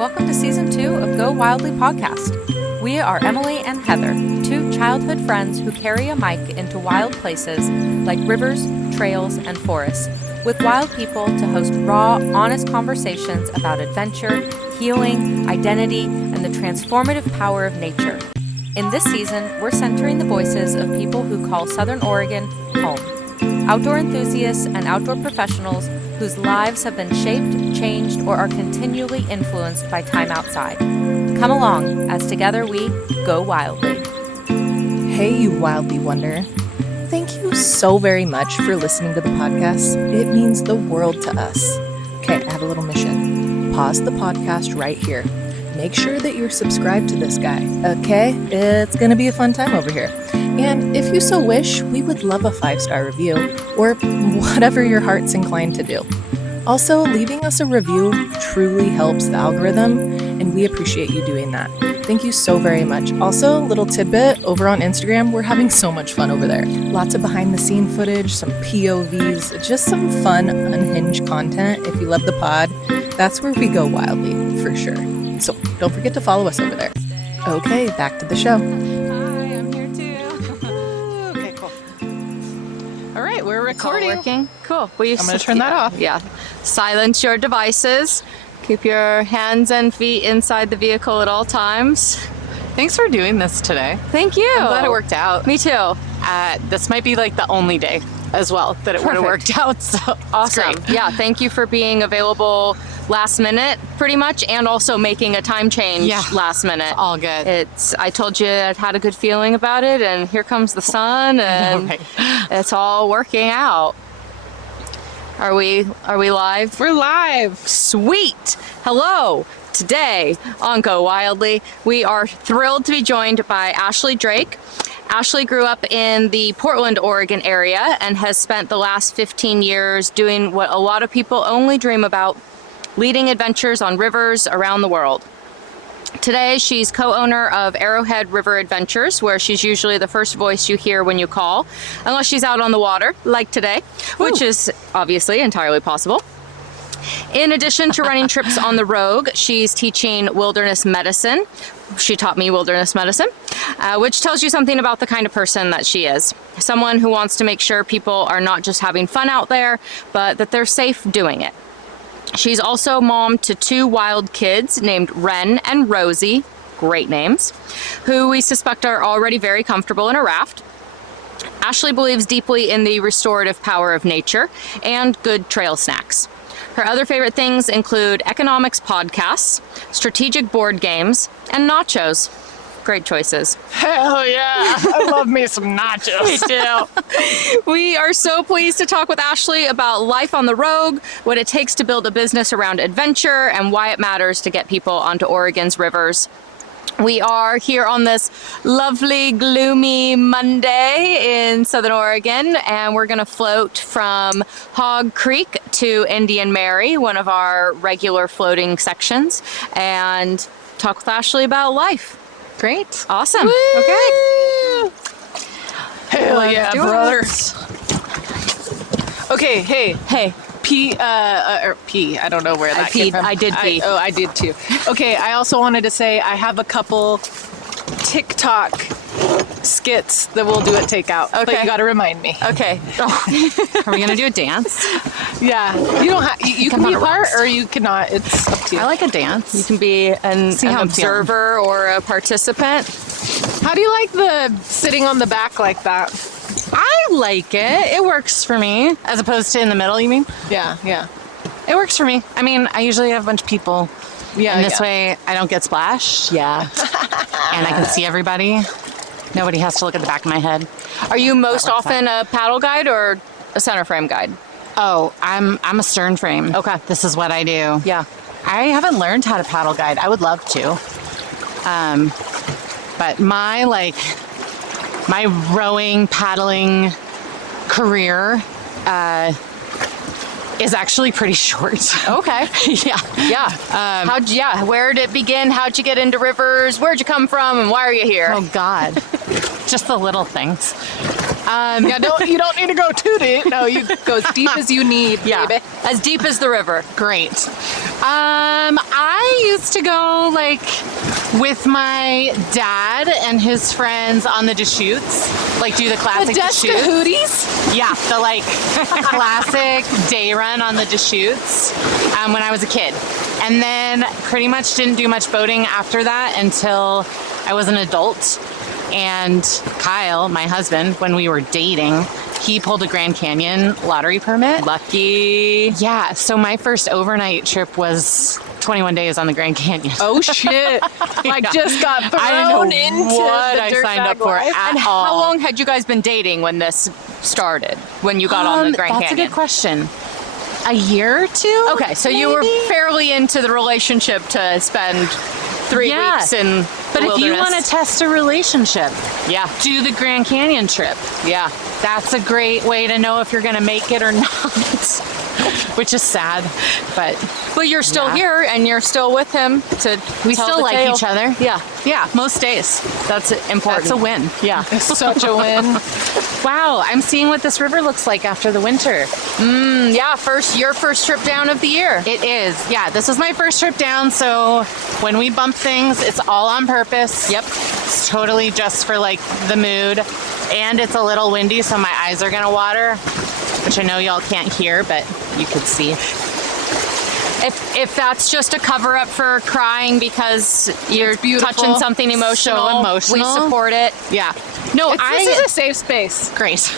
Welcome to Season 2 of Go Wildly podcast. We are Emily and Heather, two childhood friends who carry a mic into wild places like rivers, trails, and forests, with wild people to host raw, honest conversations about adventure, healing, identity, and the transformative power of nature. In this season, we're centering the voices of people who call Southern Oregon home. Outdoor enthusiasts and outdoor professionals whose lives have been shaped, changed, or are continually influenced by time outside. Come along as together we go wildly. Hey, you wildly wonder. Thank you so very much for listening to the podcast. It means the world to us. Okay, I have a little mission. Pause the podcast right here. Make sure that you're subscribed to this guy, okay? It's gonna be a fun time over here. And if you so wish, we would love a 5-star review, or whatever your heart's inclined to do. Also, leaving us a review truly helps the algorithm, and we appreciate you doing that. Thank you so very much. Also, little tidbit, over on Instagram, we're having so much fun over there. Lots of behind-the-scene footage, some POVs, just some fun, unhinged content. If you love the pod, that's where we go wildly, for sure. So don't forget to follow us over there. Okay, back to the show. Hi, I'm here too. Okay, cool. All right, we're recording. Working. Cool. I'm going to turn that off. Yeah. Silence your devices. Keep your hands and feet inside the vehicle at all times. Thanks for doing this today. Thank you. I'm glad it worked out. Me too. This might be like the only day as well that it would have worked out. So Awesome. Great. Yeah. Thank you for being available last minute, pretty much, and also making a time change last minute. All good. I told you I had a good feeling about it, and here comes the sun, and Right. it's all working out. Are we live? We're live. Sweet. Hello. Today on Go Wildly, we are thrilled to be joined by Ashley Drake. Ashley grew up in the Portland, Oregon area and has spent the last 15 years doing what a lot of people only dream about, leading adventures on rivers around the world. Today, she's co-owner of Arrowhead River Adventures, where she's usually the first voice you hear when you call, unless she's out on the water, like today, which is obviously entirely possible. In addition to running trips on the road, she's teaching wilderness medicine. She taught me wilderness medicine, which tells you something about the kind of person that she is. Someone who wants to make sure people are not just having fun out there, but that they're safe doing it. She's also mom to 2 wild kids named Wren and Rosie, great names, who we suspect are already very comfortable in a raft. Ashley believes deeply in the restorative power of nature and good trail snacks. Her other favorite things include economics podcasts, strategic board games, and nachos. Great choices. Hell yeah. I love me some nachos. Me too. We are so pleased to talk with Ashley about life on the road, what it takes to build a business around adventure, and why it matters to get people onto Oregon's rivers. We are here on this lovely, gloomy Monday in Southern Oregon, and we're going to float from Hog Creek to Indian Mary, one of our regular floating sections, and talk with Ashley about life. Great. Awesome. Woo! Okay. Hell yeah, do it. brothers. Okay, hey. Hey. Pee, I don't know where that came peed. from. I did pee. I did too. Okay, I also wanted to say I have a couple TikTok skits that we'll do at takeout. Okay. But you gotta remind me. Okay. Are we going to do a dance? Yeah. You don't have, you can Come be on a a part roast. or you cannot. It's up to you. I like a dance. You can be an how I'm observer or a participant. How do you like the sitting on the back like that? I like it. It works for me. As opposed to in the middle, you mean? Yeah, yeah. It works for me. I mean, I usually have a bunch of people. Yeah, And this yeah. way, I don't get splashed. Yeah. And I can see everybody. Nobody has to look at the back of my head. Are you most That works often a paddle guide or a center frame guide? Oh, I'm a stern frame. Okay. This is what I do. Yeah. I haven't learned how to paddle guide. I would love to. But my rowing, paddling career is actually pretty short. Okay. Yeah. Where did it begin? How'd you get into rivers? Where'd you come from? And why are you here? Oh God. Just the little things. Yeah, you don't need to go too deep. No, you go as deep as you need, Yeah. baby. As deep as the river. Great. I used to go like with my dad and his friends on the Deschutes, like do the classic Deschutes. Hooties? Yeah, the like classic day run on the Deschutes when I was a kid. And then pretty much didn't do much boating after that until I was an adult. And Kyle, my husband, when we were dating, he pulled a Grand Canyon lottery permit. Lucky. Yeah, so my first overnight trip was 21 days on the Grand Canyon. Oh shit! Just got thrown I didn't know into what the I dirtbag signed up for life. at And all. how long had you guys been dating when this started? When you got on the Grand That's Canyon? a good question. A year or two? Okay, so you were maybe? fairly into the relationship to spend 3 Yeah. weeks in But if you want to test a relationship, yeah, do the Grand Canyon trip. yeah. That's a great way to know if you're going to make it or not. Which is sad, but But you're still Yeah. here and you're still with him to we tell still the like tale. each other. Yeah, Yeah, most days. that's important. That's a win. Yeah. Such a win. Wow, I'm seeing what this river looks like after the winter. Yeah, your first trip down of the year. It is. Yeah, this is my first trip down, so when we bump things, it's all on purpose. Yep. It's totally just for like the mood. And it's a little windy, so my eyes are gonna water, which I know y'all can't hear, but you could see. If that's just a cover up for crying because you're beautiful. touching something emotional, So emotional. we support it. Yeah. No, This is a safe space. Great.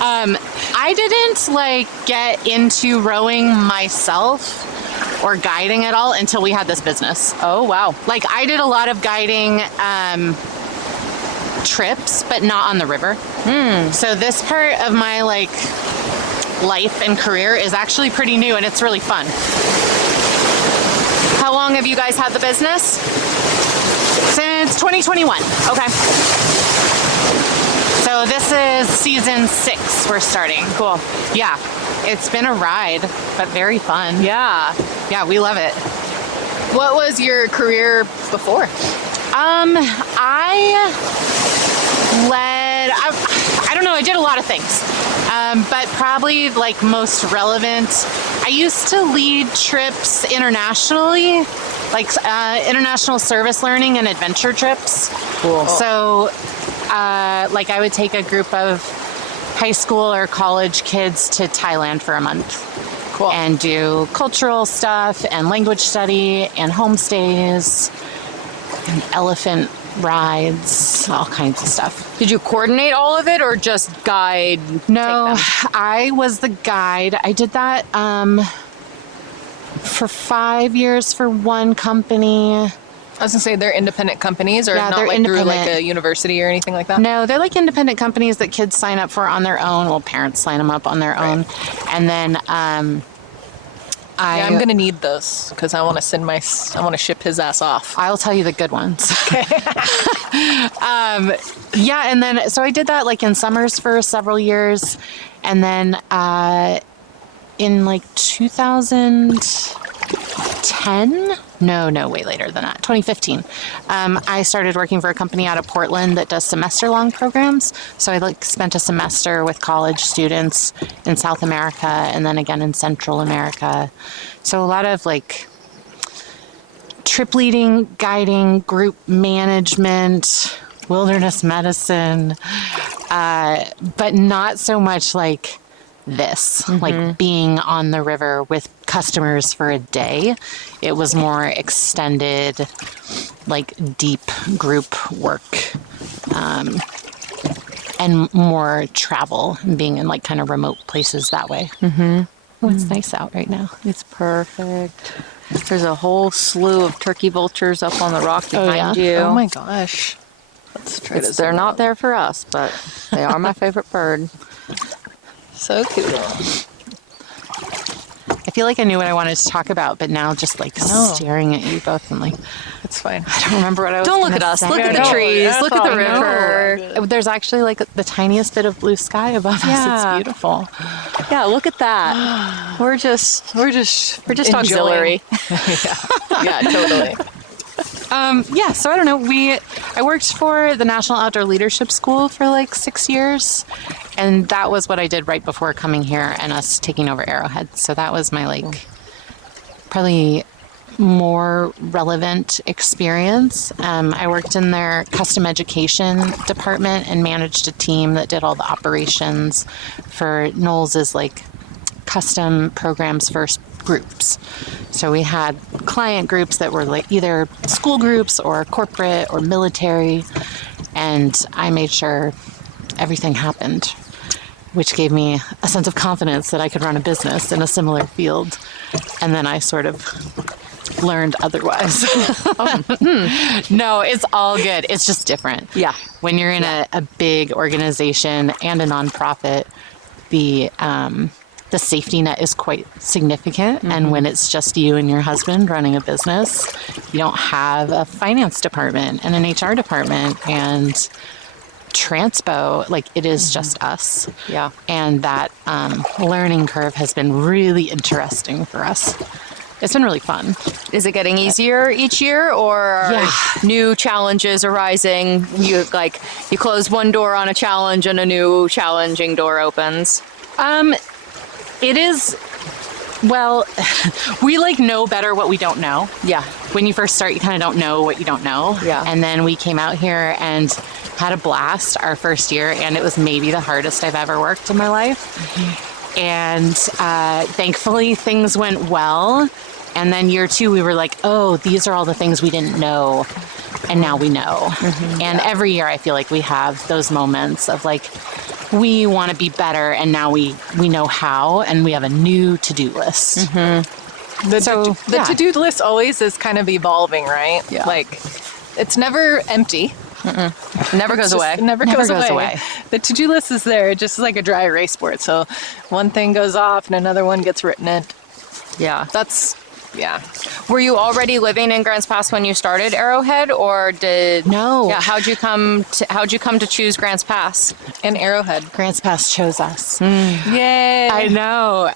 I didn't like get into rowing myself or guiding at all until we had this business. Oh, wow. Like I did a lot of guiding trips, but not on the river. So this part of my like life and career is actually pretty new and it's really fun. How long have you guys had the business? Since 2021. Okay. So this is season 6 we're starting. Cool. Yeah. It's been a ride, but very fun. Yeah. Yeah, we love it. What was your career before? I don't know, I did a lot of things. But probably like most relevant, I used to lead trips internationally, like international service learning and adventure trips. Cool. So like I would take a group of high school or college kids to Thailand for a month. Cool. And do cultural stuff and language study and homestays and elephant rides, all kinds of stuff. Did you coordinate all of it or just guide? No, take them? I was the guide. I did that for 5 years for one company. I was gonna say they're independent companies, or Yeah, not they're like through like independent. a university or anything like that. No, they're like independent companies that kids sign up for on their own. Well, parents sign them up on their own. And then Yeah, I'm gonna need those because I want to ship his ass off. I'll tell you the good ones. Yeah, and then so I did that like in summers for several years, and then in like 2010, no, way later than that, 2015, I started working for a company out of Portland that does semester-long programs. So I like spent a semester with college students in South America and then again in Central America. So a lot of like trip leading, guiding, group management, wilderness medicine, but not so much like this, like being on the river with customers for a day. It was more extended, like deep group work, and more travel and being in like kind of remote places that way. Oh, it's nice out right now. It's perfect. There's a whole slew of turkey vultures up on the rock behind you. Oh my gosh. Let's try to They're not there for us, but they are my favorite bird. So cool. I feel like I knew what I wanted to talk about, but now just like staring at you both and like, It's fine. I don't remember what I was Don't look at gonna us. say. Look at the No, trees. that's Look at the all I know. river. There's actually like the tiniest bit of blue sky above us. Yeah. It's beautiful. Yeah, look at that. We're just enjoying- auxiliary. Yeah, totally. Yeah, so I don't know. I worked for the National Outdoor Leadership School for like 6 years, and that was what I did right before coming here and us taking over Arrowhead. So that was my like probably more relevant experience. I worked in their custom education department and managed a team that did all the operations for Knowles' like custom programs for groups. So we had client groups that were like either school groups or corporate or military, and I made sure everything happened, which gave me a sense of confidence that I could run a business in a similar field. And then I sort of learned otherwise. No, it's all good. It's just different. Yeah. When you're in a big organization and a nonprofit, the safety net is quite significant. And when it's just you and your husband running a business, you don't have a finance department and an HR department and transpo. Like, it is just us. Yeah. And that learning curve has been really interesting for us. It's been really fun. Is it getting easier each year, or are new challenges arising? You close one door on a challenge and a new challenging door opens. It is, well, we know better what we don't know. Yeah. When you first start, you kind of don't know what you don't know. Yeah. And then we came out here and had a blast our first year, and it was maybe the hardest I've ever worked in my life. Mm-hmm. And thankfully things went well. And then year 2, we were like, oh, these are all the things we didn't know. And now we know. Mm-hmm. And every year I feel like we have those moments of like, we want to be better, and now we know how, and we have a new to-do list. Mm-hmm. The to-do list always is kind of evolving, right? Yeah. Like, it's never empty. Never goes away. Never goes away. The to-do list is there, just like a dry erase board. So one thing goes off and another one gets written in. Yeah. Yeah. Were you already living in Grants Pass when you started Arrowhead, or did... No. Yeah, how'd you come to choose Grants Pass? In Arrowhead. Grants Pass chose us. Yay. I know.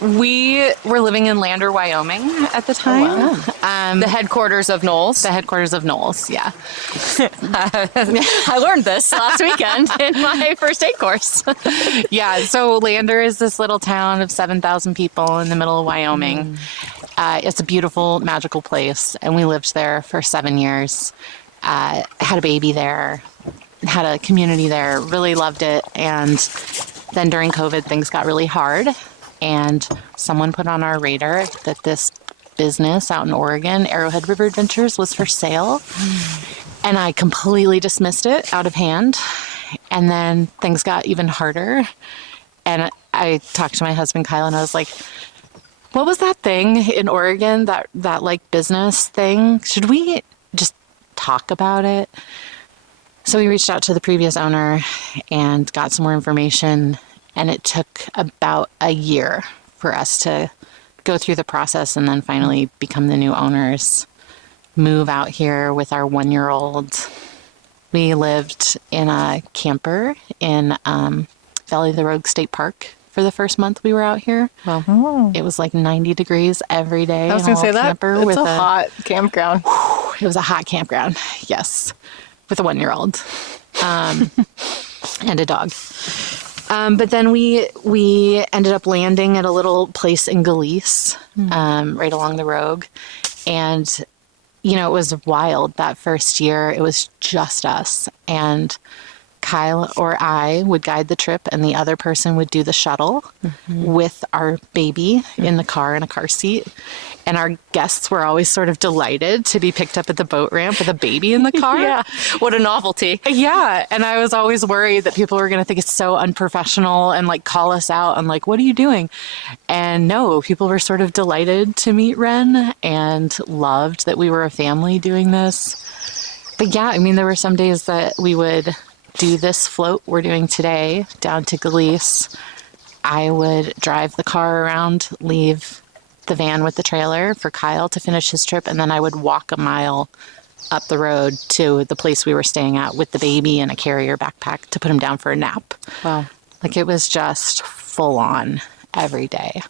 We were living in Lander, Wyoming at the time. Oh, wow. The headquarters of Knowles. The headquarters of Knowles, yeah. I learned this last weekend in my first aid course. Yeah, so Lander is this little town of 7,000 people in the middle of Wyoming. It's a beautiful, magical place, and we lived there for 7 years. Had a baby there, had a community there, really loved it. And then during COVID, things got really hard, and someone put on our radar that this business out in Oregon, Arrowhead River Adventures, was for sale. And I completely dismissed it out of hand. And then things got even harder. And I talked to my husband, Kyle, and I was like, what was that thing in Oregon, that like business thing? Should we just talk about it? So we reached out to the previous owner and got some more information, and it took about a year for us to go through the process and then finally become the new owners, move out here with our 1-year-old. We lived in a camper in Valley of the Rogue State Park for the first month we were out here. Wow. It was like 90 degrees every day. I was going to say that. It's a hot campground. It was a hot campground, yes, with a 1-year-old and a dog. But then we ended up landing at a little place in Galice, right along the Rogue. And, it was wild that first year. It was just us. And Kyle or I would guide the trip, and the other person would do the shuttle with our baby in the car in a car seat. And our guests were always sort of delighted to be picked up at the boat ramp with a baby in the car. Yeah. What a novelty. Yeah. And I was always worried that people were going to think it's so unprofessional and like call us out and like, what are you doing? And no, people were sort of delighted to meet Wren and loved that we were a family doing this. But yeah, I mean, there were some days that we would do this float we're doing today down to Galice. I would drive the car around, leave the van with the trailer for Kyle to finish his trip, and then I would walk a mile up the road to the place we were staying at with the baby and a carrier backpack to put him down for a nap. Wow. Like, it was just full on every day.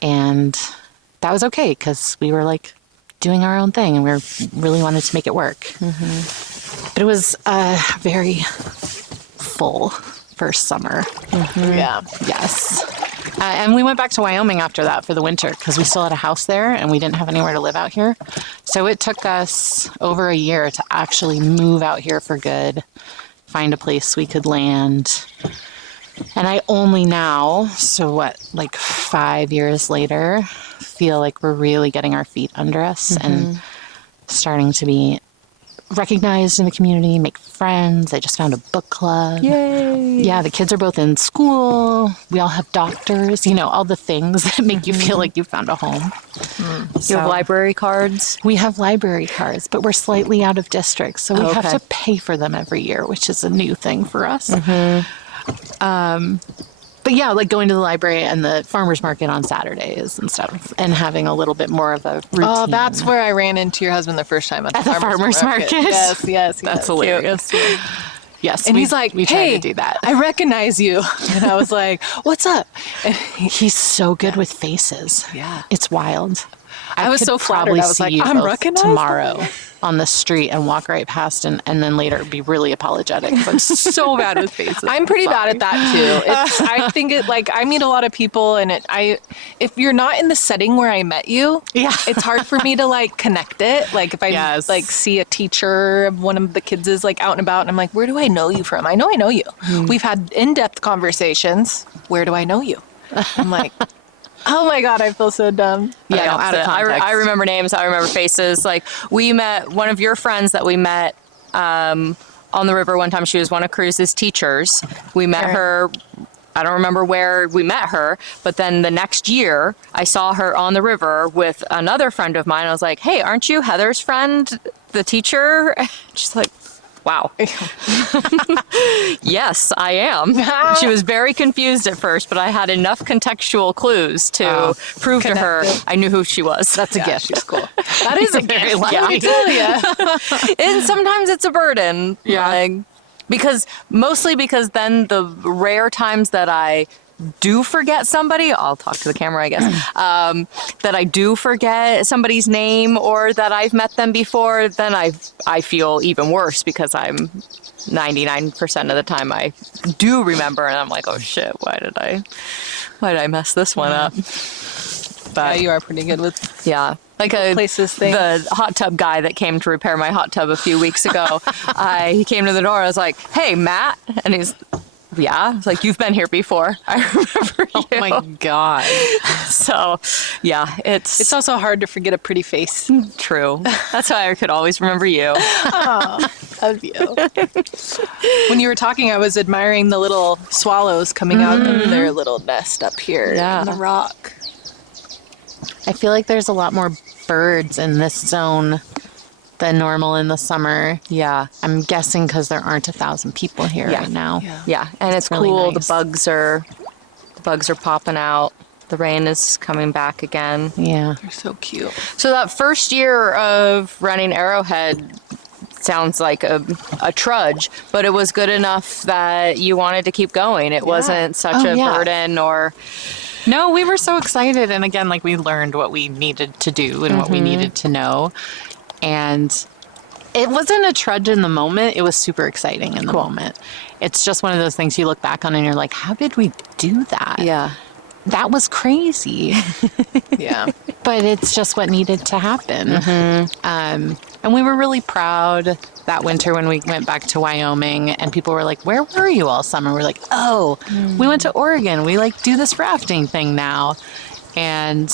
And that was okay because we were like doing our own thing and we really wanted to make it work. But it was a very full first summer. Yeah. Yes. And we went back to Wyoming after that for the winter because we still had a house there and we didn't have anywhere to live out here. So it took us over a year to actually move out here for good, find a place we could land. And I only now, so what, like 5 years later, feel like we're really getting our feet under us and starting to be recognized in the community, make friends. I just found a book club. Yay! Yeah, the kids are both in school. We all have doctors, all the things that make you feel like you found a home. You have library cards? We have library cards, but we're slightly out of district, so we have to pay for them every year, which is a new thing for us. But yeah, like going to the library and the farmer's market on Saturdays and stuff and having a little bit more of a routine. Oh, that's where I ran into your husband the first time at the farmer's market. Yes. That's hilarious. Yes, and he's like, we try to do that. I recognize you. And I was like, what's up? And he's so good with faces. Yeah. It's wild. I was could so flattered. probably I was see like, you I'm both recognized tomorrow on the street and walk right past and then later be really apologetic because I'm so bad with faces. I'm pretty bad at that too. I think I meet a lot of people and if you're not in the setting where I met you, it's hard for me to like connect it. Like if I like see a teacher, one of the kids is like out and about and I'm like, where do I know you from? I know you. We've had in-depth conversations. Where do I know you? I'm like, oh my God, I feel so dumb. Yeah, out of context. I remember names. I remember faces. Like we met one of your friends that we met on the river one time. She was one of Cruz's teachers. We met her. I don't remember where we met her, but then the next year I saw her on the river with another friend of mine. I was like, hey, aren't you Heather's friend, the teacher? She's like, wow. Yes, I am. She was very confused at first, but I had enough contextual clues to prove to her I knew who she was. That's a gift. She's cool. That is a gift. Let me tell you. And sometimes it's a burden. Yeah. Like, because then the rare times that I do forget somebody, I'll talk to the camera, I guess, that I do forget somebody's name or that I've met them before, then I feel even worse because I'm 99% of the time I do remember and I'm like, oh shit, why did I mess this one up? But Yeah, you are pretty good with like the hot tub guy that came to repair my hot tub a few weeks ago. He came to the door. I was like, "Hey, Matt," and he's, "Yeah." It's like, "You've been here before. I remember you." Oh my God. So, yeah, It's also hard to forget a pretty face. true. That's why I could always remember you. Love you. When you were talking, I was admiring the little swallows coming out of their little nest up here Yeah. in the rock. I feel like there's a lot more birds in this zone than normal in the summer. Yeah. I'm guessing because there aren't 1,000 people here right now. Yeah, and it's really cool. nice. The bugs are popping out. The rain is coming back again. Yeah. They're so cute. So that first year of running Arrowhead sounds like a trudge, but it was good enough that you wanted to keep going. It wasn't such a burden or... No, we were so excited. And again, like we learned what we needed to do and what we needed to know. And it wasn't a trudge in the moment. It was super exciting in the moment. It's just one of those things you look back on and you're like, how did we do that? Yeah. That was crazy. Yeah. But it's just what needed to happen. And we were really proud that winter when we went back to Wyoming and people were like, where were you all summer? We're like, oh, we went to Oregon. We like do this rafting thing now. And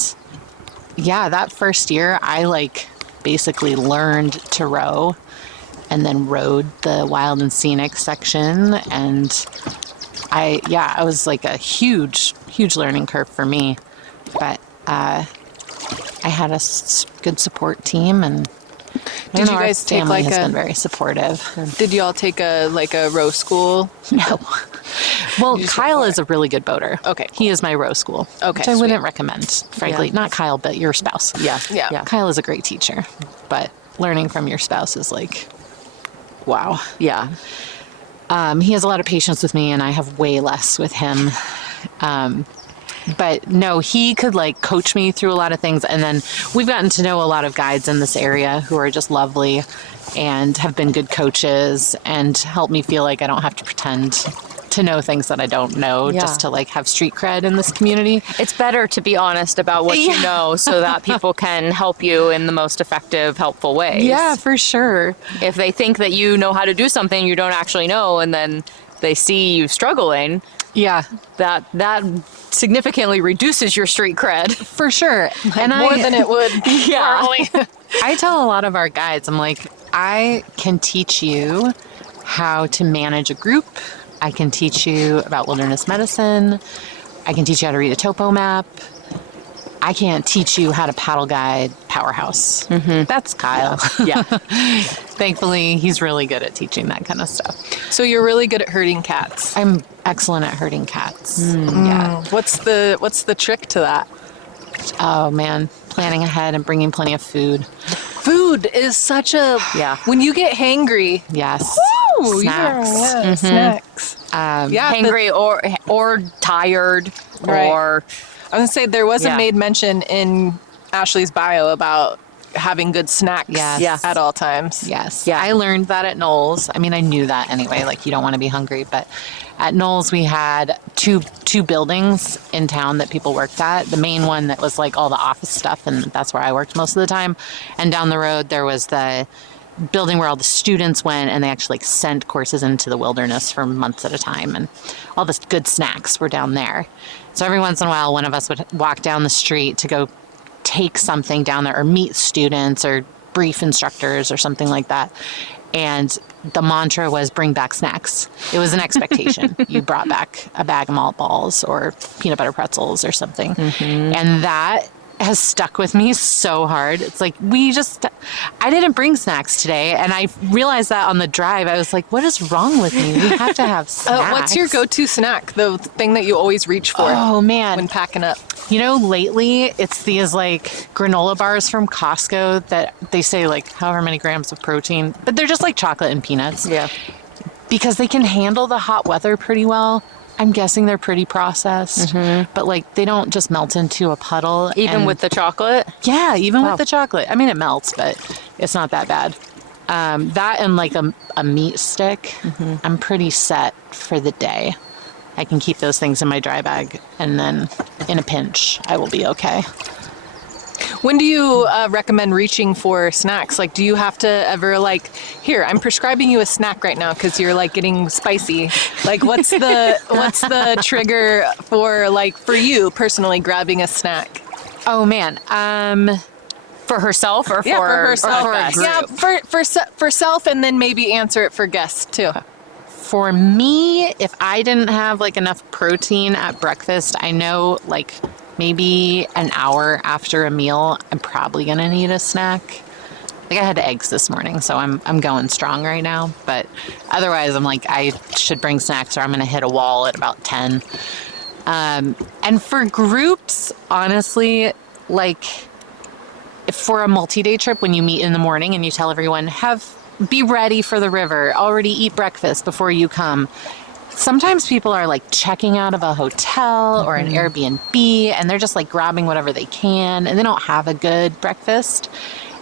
yeah, that first year I like basically learned to row and then rode the wild and scenic section. And I was like a huge learning curve for me. But I had a good support team and Did you guys take family like has been very supportive. Did you all take a row school? No. Well, You just Kyle went is a really good boater. Okay, He is my row school. Okay, Which I sweet. wouldn't recommend, frankly. Not Kyle, but your spouse. Yeah. Yeah. Kyle is a great teacher, but learning from your spouse is like, wow. Yeah. He has a lot of patience with me and I have way less with him. But no, he could like coach me through a lot of things. And then we've gotten to know a lot of guides in this area who are just lovely and have been good coaches and help me feel like I don't have to pretend to know things that I don't know, just to like have street cred in this community. It's better to be honest about what you know so that people can help you in the most effective, helpful ways. Yeah, for sure. If they think that you know how to do something you don't actually know, and then they see you struggling, that significantly reduces your street cred. For sure. And more than it would normally. I tell a lot of our guides, I'm like, I can teach you how to manage a group. I can teach you about wilderness medicine. I can teach you how to read a topo map. I can't teach you how to paddle guide Powerhouse. That's Kyle. Yeah. Thankfully, he's really good at teaching that kind of stuff. So you're really good at herding cats. I'm excellent at herding cats. Yeah. What's the trick to that? Oh, man. Planning ahead and bringing plenty of food. Food is such a... Yeah. When you get hangry... Yes. Woo, Snacks. Snacks. Hangry or tired or... I was going to say, there was a made mention in Ashley's bio about having good snacks at all times. Yes. Yeah. I learned that at Knowles. I mean, I knew that anyway, like you don't want to be hungry, but at Knowles we had two buildings in town that people worked at. The main one that was like all the office stuff, and that's where I worked most of the time. And down the road there was the building where all the students went, and they actually like sent courses into the wilderness for months at a time, and all the good snacks were down there. So every once in a while one of us would walk down the street to go take something down there or meet students or brief instructors or something like that. And the mantra was bring back snacks. It was an expectation. You brought back a bag of malt balls or peanut butter pretzels or something. And that has stuck with me so hard. It's like, I didn't bring snacks today. And I realized that on the drive. I was like, what is wrong with me? We have to have snacks. What's your go-to snack? The thing that you always reach for when packing up? You know, lately it's these like granola bars from Costco that they say like however many grams of protein, but they're just like chocolate and peanuts. Yeah. Because they can handle the hot weather pretty well. I'm guessing they're pretty processed, but like they don't just melt into a puddle. Even with the chocolate? Yeah, even with the chocolate. I mean, it melts, but it's not that bad. That and like a meat stick, I'm pretty set for the day. I can keep those things in my dry bag, and then in a pinch, I will be okay. When do you recommend reaching for snacks? Like, do you have to ever like, here, I'm prescribing you a snack right now because you're like getting spicy. Like, what's the trigger for like for you personally grabbing a snack? Oh man, For herself or for herself. or for a group? Yeah, for self, and then maybe answer it for guests too. For me, if I didn't have like enough protein at breakfast, I know like maybe an hour after a meal, I'm probably gonna need a snack. Like I had eggs this morning, so I'm going strong right now. But otherwise, I'm like I should bring snacks, or I'm gonna hit a wall at about 10. And for groups, honestly, like for a multi-day trip, when you meet in the morning and you tell everyone be ready for the river, already eat breakfast before you come. Sometimes people are like checking out of a hotel or an Airbnb, and they're just like grabbing whatever they can, and they don't have a good breakfast.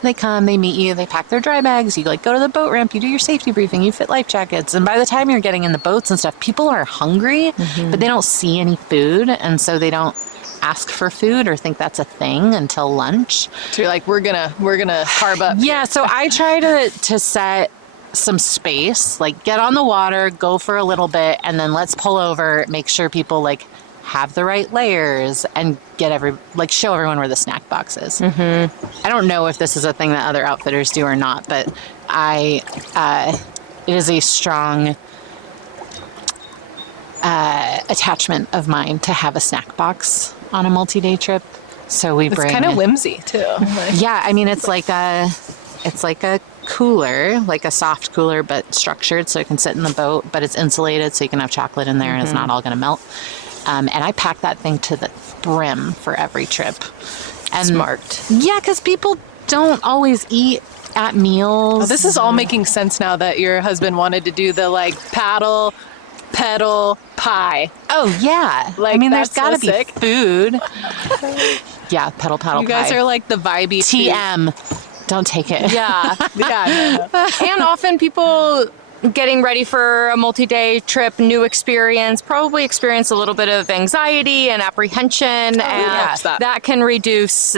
They come, they meet you, they pack their dry bags, you like go to the boat ramp, you do your safety briefing, you fit life jackets, and by the time you're getting in the boats and stuff, people are hungry, but they don't see any food, and so they don't ask for food or think that's a thing until lunch. So you're like, we're gonna carb up. Yeah, so I try to set some space, like get on the water, go for a little bit, and then let's pull over, make sure people like have the right layers, and show everyone where the snack box is. I don't know if this is a thing that other outfitters do or not, but it is a strong attachment of mine to have a snack box on a multi-day trip. So we bring. It's kind of whimsy too. Yeah, I mean it's like a cooler, like a soft cooler, but structured so it can sit in the boat, but it's insulated so you can have chocolate in there and it's not all going to melt. And I pack that thing to the brim for every trip. And Smart. Yeah, because people don't always eat at meals. Oh, this is all making sense now that your husband wanted to do the like paddle, pedal, pie. Oh yeah, Like, I mean, there's that's got to so be sick. food. Yeah, pedal, You guys pie. are like the vibey TM. Don't take it. Yeah. Yeah. And often people getting ready for a multi-day trip, new experience, probably experience a little bit of anxiety and apprehension, and that can reduce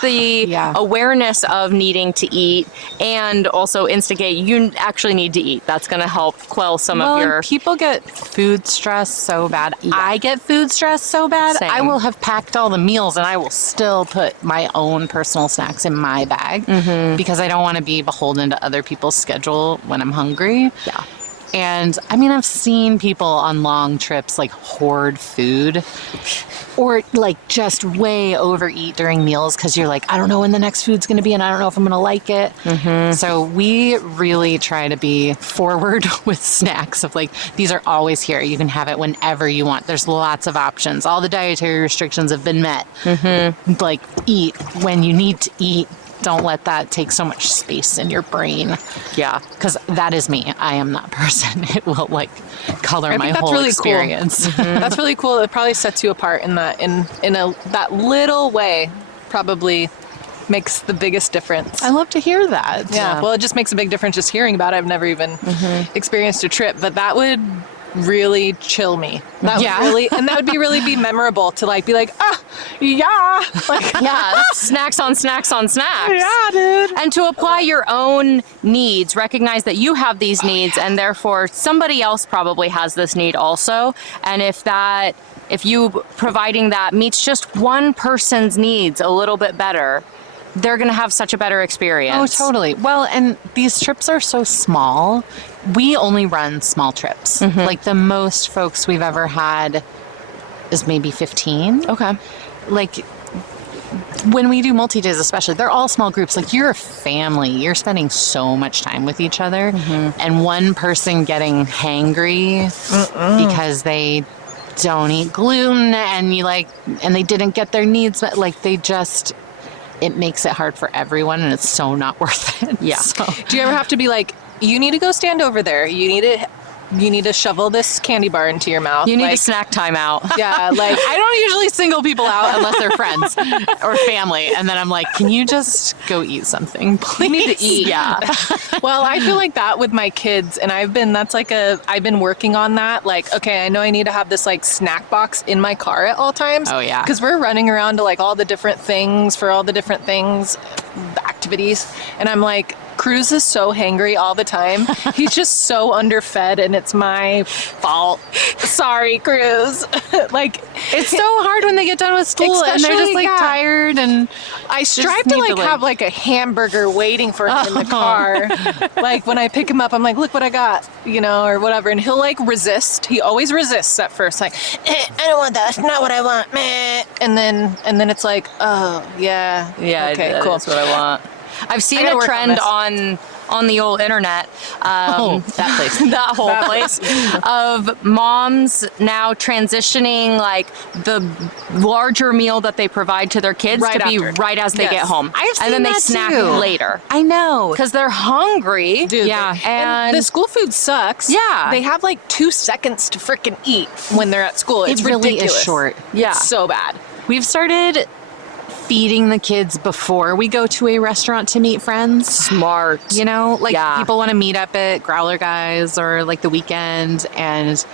the awareness of needing to eat, and also instigate you actually need to eat. That's going to help quell some of your... people get food stress so bad. I get food stress so bad. Same. I will have packed all the meals and I will still put my own personal snacks in my bag because I don't want to be beholden to other people's schedule when I'm hungry. Yeah. And I mean, I've seen people on long trips like hoard food or like just way overeat during meals because you're like, I don't know when the next food's going to be and I don't know if I'm going to like it. So we really try to be forward with snacks of like, these are always here. You can have it whenever you want. There's lots of options. All the dietary restrictions have been met. Like eat when you need to eat. Don't let that take so much space in your brain. Yeah. Because that is me. I am that person. It will like color my whole really experience. Cool. That's really cool. It probably sets you apart in that that little way. Probably makes the biggest difference. I love to hear that. Yeah. Well, it just makes a big difference just hearing about it. I've never even experienced a trip, but that would really chill me. That would really be memorable to like be like, snacks on snacks on snacks. Yeah, dude. And to apply your own needs, recognize that you have these needs and therefore somebody else probably has this need also. And if you providing that meets just one person's needs a little bit better, they're going to have such a better experience. Oh, totally. Well, and these trips are so small. We only run small trips. Like the most folks we've ever had is maybe 15. Okay. Like when we do multi-days especially, they're all small groups. Like you're a family. You're spending so much time with each other. And one person getting hangry because they don't eat gluten and they didn't get their needs met. Like it makes it hard for everyone and it's so not worth it. Yeah. So. Do you ever have to be like, you need to go stand over there. You need to shovel this candy bar into your mouth. You need a snack timeout. Yeah, like I don't usually single people out unless they're friends or family. And then I'm like, can you just go eat something, please? you need to eat. Yeah. Well, I feel like that with my kids, and I've been working on that. Like, okay, I know I need to have this like snack box in my car at all times. Oh yeah. Because we're running around to like all the different things for all the different things, activities, and I'm like, Cruz is so hangry all the time. He's just so underfed and it's my fault. Sorry, Cruz. Like, it's so hard when they get done with school and they're just like tired, and I strive to like have like a hamburger waiting for him in the car. Like when I pick him up, I'm like, look what I got, or whatever. And he'll like resist. He always resists at first. Like, I don't want that. That's not what I want. Meh. And then it's like, oh yeah. Yeah. Okay, cool. That's what I want. I've seen a trend on the old internet, that place, that whole place, of moms now transitioning like the larger meal that they provide to their kids to be right as they get home. And then they snack later. I know. Because they're hungry. Dude, yeah. And the school food sucks. Yeah. They have like 2 seconds to freaking eat when they're at school. It's really ridiculous. is short. Yeah. It's so bad. We've started feeding the kids before we go to a restaurant to meet friends. Smart. People want to meet up at Growler Guys or like the weekend, and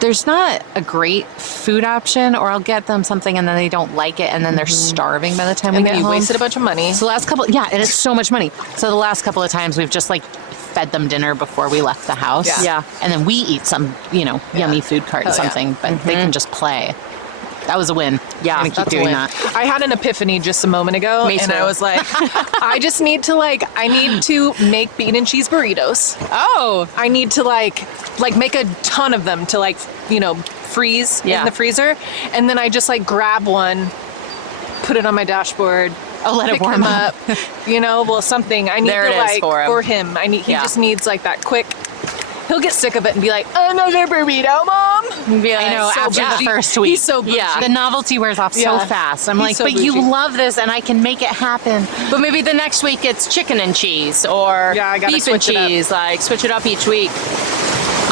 there's not a great food option, or I'll get them something and then they don't like it and then they're starving by the time we get home. And you wasted a bunch of money. So the last couple, and it's so much money. So the last couple of times we've just like fed them dinner before we left the house. Yeah. And then we eat some, yummy food cart or something, but they can just play. That was a win. Yeah, I'm gonna keep doing that. I had an epiphany just a moment ago, and I was like, I need to make bean and cheese burritos. Oh, I need to like make a ton of them to freeze in the freezer, and then I just like grab one, put it on my dashboard. Oh, let it warm up. Something. I need there to it is for him. He just needs like that quick. He'll get sick of it and be like, another burrito, Mom. I know, after the first week. He's so bougie. The novelty wears off so fast. I'm like, but you love this and I can make it happen. But maybe the next week it's chicken and cheese or beef and cheese. Like, switch it up each week.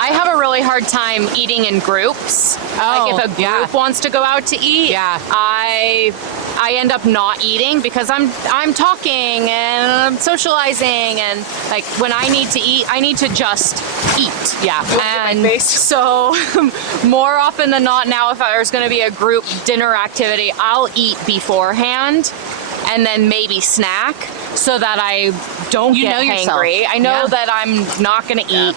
I have a really hard time eating in groups. Like if a group wants to go out to eat, I I end up not eating because I'm talking and I'm socializing, and like when I need to eat, I need to just eat. Yeah. And so more often than not now, if there's going to be a group dinner activity, I'll eat beforehand and then maybe snack so that I don't get hangry. I know that I'm not going to eat.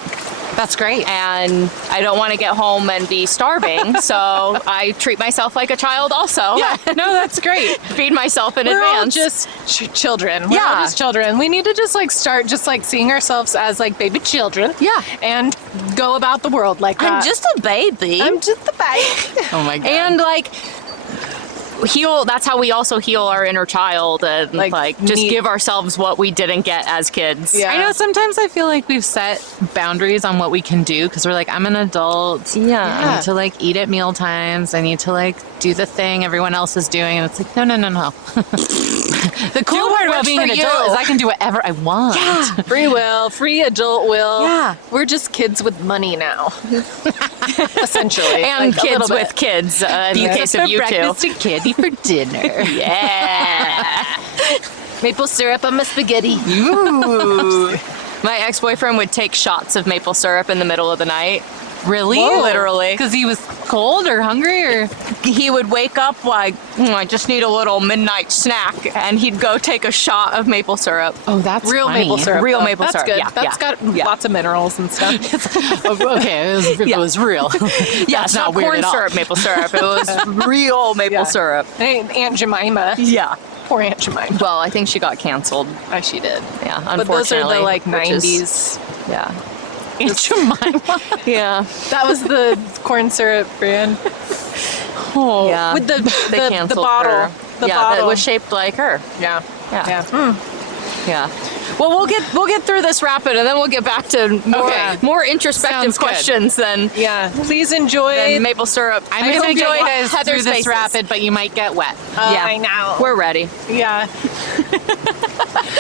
That's great. And I don't want to get home and be starving, so I treat myself like a child also. Yeah, no, that's great. Feed myself in We're all advance. just children. We're all just children. We need to just like start just like seeing ourselves as like baby children. Yeah. And go about the world like that. I'm just a baby. I'm just a baby. Oh my God. And like heal, that's how we also heal our inner child and like just give ourselves what we didn't get as kids. Yeah. I know sometimes I feel like we've set boundaries on what we can do because we're like, I'm an adult. Yeah. I need to like eat at meal times. I need to like do the thing everyone else is doing. And it's like, no. The cool part about being an adult is I can do whatever I want. Yeah. Free will, free adult will. Yeah. We're just kids with money now. Essentially. And like, kids with kids, in the case of you two. Breakfast and candy for dinner. Yeah. maple syrup on my spaghetti. Ooh. My ex-boyfriend would take shots of maple syrup in the middle of the night. Really? Whoa. Literally. Because he was cold or hungry or? He would wake up like, I just need a little midnight snack, and he'd go take a shot of maple syrup. Oh, that's Real funny. maple syrup. Real though. maple That's syrup. good. Yeah, That's got lots of minerals and stuff. Okay, it was real. Yeah, That's it's not weird corn at all. syrup maple syrup. It was real maple syrup. Hey, Aunt Jemima. Yeah. Poor Aunt Jemima. Well, I think she got canceled. Oh, she did. Yeah, But those are unfortunately. the like which is- 90s. Yeah. Aunt Jemima. Yeah. That was the corn syrup brand. Oh. Yeah. With They the canceled bottle. her. The yeah, bottle. that was shaped like her. Yeah. Yeah. Yeah. Yeah. Well, we'll get through this rapid, and then we'll get back to more introspective Sounds good. questions than Yeah. Please enjoy. maple syrup. I'm I going to hope you get you enjoy guys through Heather's this faces. rapid, but you might get wet. Yeah, I know. We're ready. Yeah.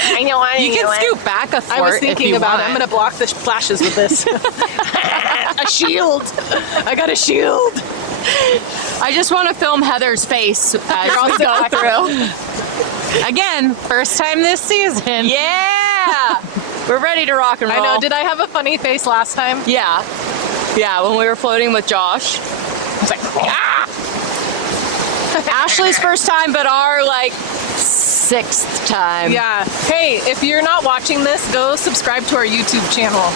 I know. You can scoot back a fort I was if thinking you about it. want. I'm going to block the flashes with this. A shield. I got a shield. I just want to film Heather's face as we go through. Again, first time this season. Yeah, we're ready to rock and roll. I know. Did I have a funny face last time? Yeah, yeah. When we were floating with Josh, I was like, ah! Ashley's first time, but our like 6th time. Yeah. Hey, if you're not watching this, go subscribe to our YouTube channel.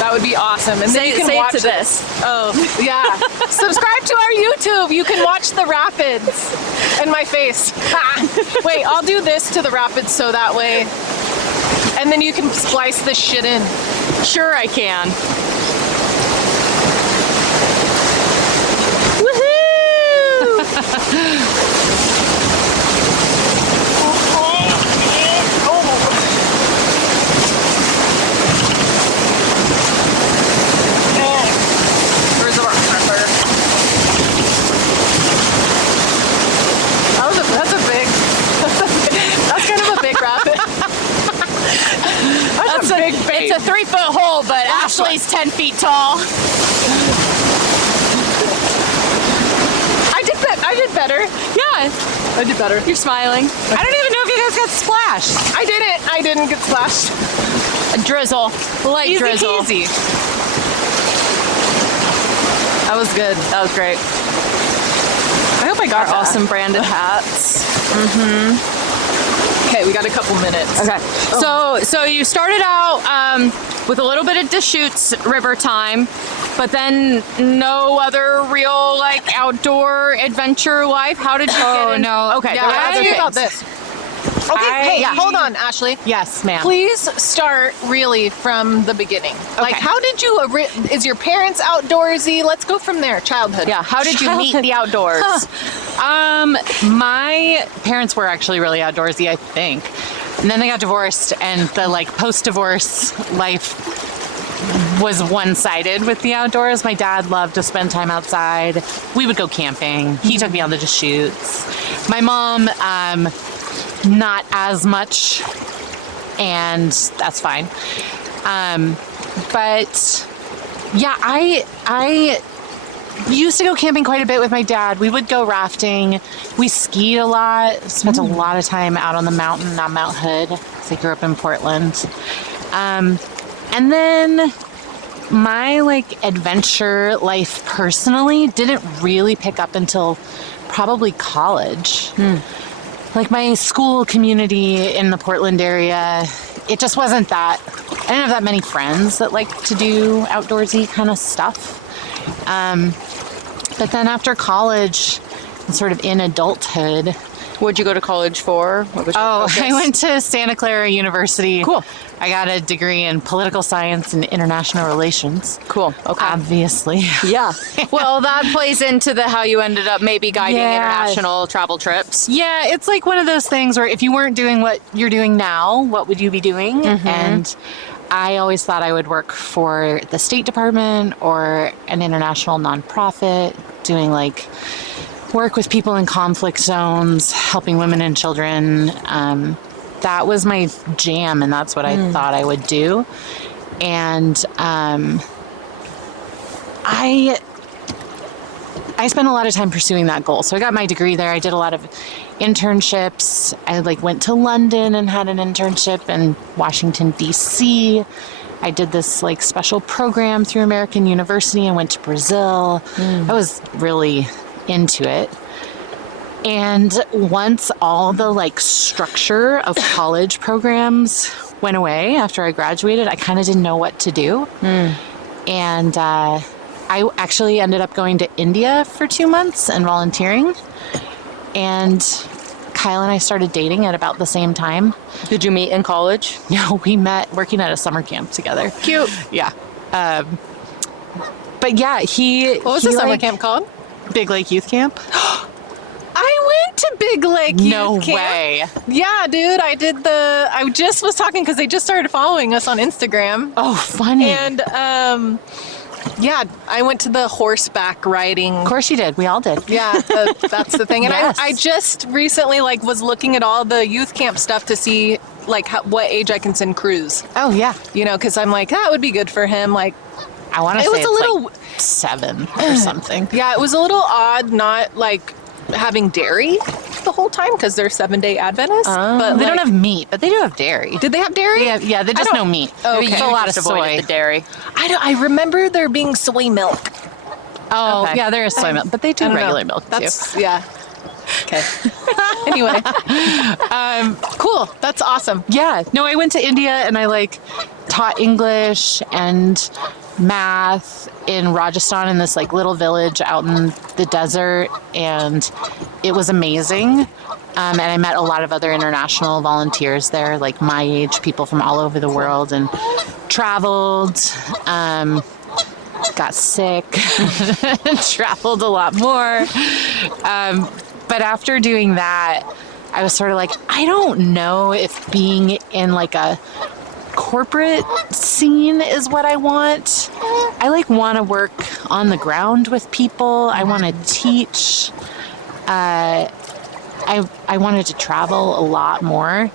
That would be awesome. And then you can say watch it to this. Oh, yeah. Subscribe to our YouTube. You can watch the rapids. And my face. Wait, I'll do this to the rapids so that way. And then you can splice this shit in. Sure, I can. Where's the rock rapper? That's kind of a big rapid. That's a big bait. It's a 3-foot hole, but Ashley's 10 feet tall. I did better. Yeah, I did better. you're smiling. I don't even know if you guys got splashed. I didn't get splashed. A drizzle, light Easy drizzle. peasy. That was good. That was great. I hope I got Our that. awesome branded hats. Okay, we got a couple minutes. Okay. So you started out with a little bit of Deschutes River time, but then no other real like outdoor adventure life. How did you get in? no. Okay. Yeah, that's ask me okay. about this. Okay, hey, hold on, Ashley. Yes, ma'am. Please start really from the beginning. Like, how did you, is your parents outdoorsy? Let's go from there, childhood. Yeah. How did you meet the outdoors? My parents were actually really outdoorsy, I think. And then they got divorced, and the like post-divorce life was one-sided with the outdoors. My dad loved to spend time outside. We would go camping. He took me on the Deschutes. My mom, not as much, and that's fine. But yeah, I used to go camping quite a bit with my dad. We would go rafting. We skied a lot. Spent a lot of time out on the mountain on Mount Hood, because I grew up in Portland. And then my like adventure life personally didn't really pick up until probably college. Like my school community in the Portland area, it just wasn't that. I didn't have that many friends that liked to do outdoorsy kind of stuff. But then after college, and sort of in adulthood. What'd you go to college for? What was your focus? I went to Santa Clara University. Cool. I got a degree in political science and international relations. Cool. Okay. Obviously. Yeah. Well, that plays into the how you ended up maybe guiding international travel trips. Yeah, it's like one of those things where if you weren't doing what you're doing now, what would you be doing? And I always thought I would work for the State Department or an international nonprofit doing like work with people in conflict zones, helping women and children. That was my jam, and that's what I thought I would do. And I spent a lot of time pursuing that goal. So I got my degree there. I did a lot of internships. I like went to London and had an internship in Washington, D.C. I did this like special program through American University and went to Brazil. I was really into it. And once all the like structure of college programs went away after I graduated, I kind of didn't know what to do. And I actually ended up going to India for 2 months and volunteering. And Kyle and I started dating at about the same time. Did you meet in college? No, we met working at a summer camp together. Cute. Yeah. But yeah, What was the summer camp called? Big Lake Youth Camp. I went to Big Lake Youth No Camp. way. Yeah, dude. I just was talking because they just started following us on Instagram. Oh, funny. And yeah, I went to the horseback riding. Of course you did. We all did. Yeah, that's the thing. And Yes. I just recently like was looking at all the youth camp stuff to see like what age I can send Cruz. Oh, yeah. You know, because I'm like, that would be good for him. Like, I want to it say was it's a little, like 7 or something. yeah, it was a little odd not like having dairy the whole time because they're 7-day Adventists. But They like, don't have meat, but they do have dairy. Did they have dairy? Yeah, they just no meat. Oh, okay. It's a lot of Just avoided soy. the dairy. I remember there being soy milk. Oh, Okay. yeah, there is soy milk, but they I do don't know. regular milk That's too. yeah. Okay. Anyway, cool. That's awesome. Yeah, no, I went to India and I like taught English and math in Rajasthan in this like little village out in the desert, and it was amazing. And I met a lot of other international volunteers there, like my age, people from all over the world, and traveled, got sick, traveled a lot more. But after doing that, I was sort of like, I don't know if being in like a corporate scene is what I want. I like want to work on the ground with people. I want to teach. I wanted to travel a lot more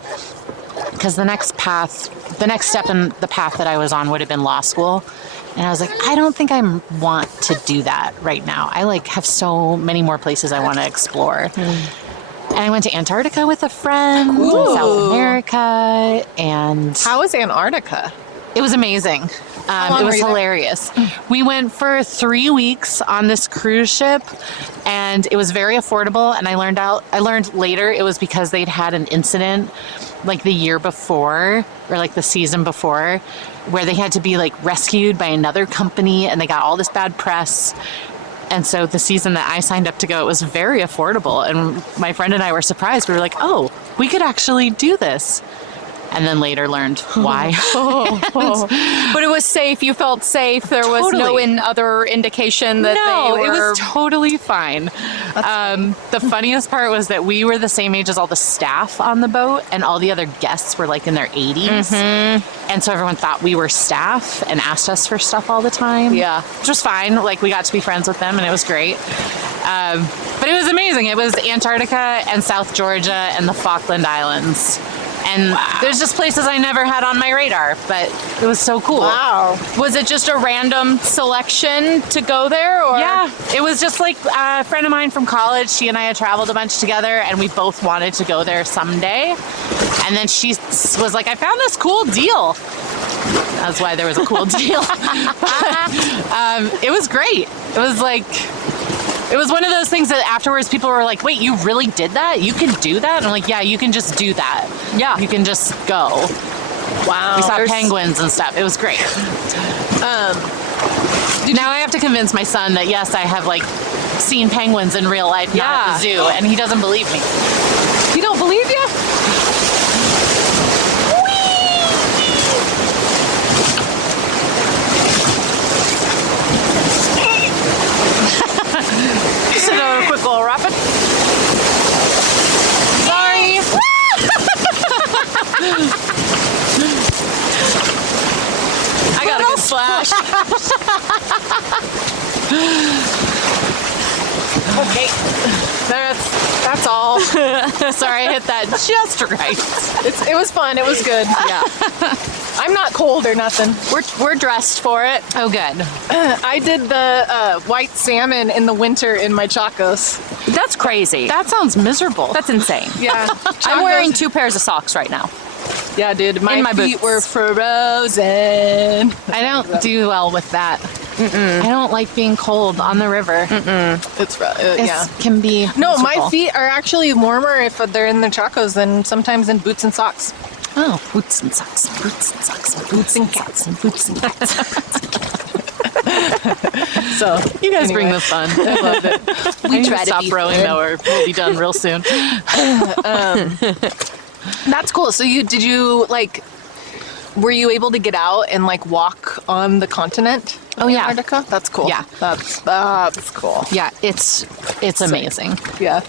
because the next step in the path that I was on would have been law school. And I was like, I don't think I want to do that right now. I like have so many more places I want to explore. And I went to Antarctica with a friend in South America. And How was Antarctica? it was amazing. long It were was you there? hilarious. We went for 3 weeks on this cruise ship, and it was very affordable. And I learned later it was because they'd had an incident like the year before, or like the season before, where they had to be like rescued by another company, and they got all this bad press. And so the season that I signed up to go, it was very affordable. And my friend and I were surprised. We were like, oh, we could actually do this. And then later learned why. But it was safe. You felt safe. There was no Totally. other indication that No, they were. it was totally fine. The funniest part was that we were the same age as all the staff on the boat, and all the other guests were like in their 80s. And so everyone thought we were staff and asked us for stuff all the time. Yeah. Which was fine. Like, we got to be friends with them, and it was great. But it was amazing. It was Antarctica and South Georgia and the Falkland Islands. And there's just places I never had on my radar, but it was so cool. Wow. Was it just a random selection to go there? Or? Yeah, it was just like a friend of mine from college. She and I had traveled a bunch together, and we both wanted to go there someday. And then she was like, I found this cool deal. That's why there was a cool deal. It was great. It was like, it was one of those things that afterwards people were like, wait, you really did that? You can do that? And I'm like, yeah, you can just do that. Yeah. You can just go. Wow. We saw penguins and stuff. It was great. Now I have to convince my son that, yes, I have like seen penguins in real life, not at the zoo, and he doesn't believe me. He don't believe you? Just a quick little rapid. Sorry. I got a good splash. Okay. That's all. Sorry, I hit that just right. It was fun. It was good. Yeah. I'm not cold or nothing. We're dressed for it. Oh, good. I did the white salmon in the winter in my Chacos. That's crazy. That sounds miserable. That's insane. Yeah. I'm wearing 2 pairs of socks right now. Yeah, dude. My feet boots. were frozen. I don't do well with that. I don't like being cold on the river. It's It can be No, my miserable. feet are actually warmer if they're in the Chacos than sometimes in boots and socks. Oh, Boots and socks. Boots and socks. Boots and cats and boots and cats. so you guys bring anyway. the fun. I love it. We try to stop be rowing fun. though, or we'll be done real soon. That's cool. So were you able to get out and like walk on the continent? Oh, yeah. Antarctica? That's cool. Yeah. That's cool. Yeah, it's amazing. Yeah.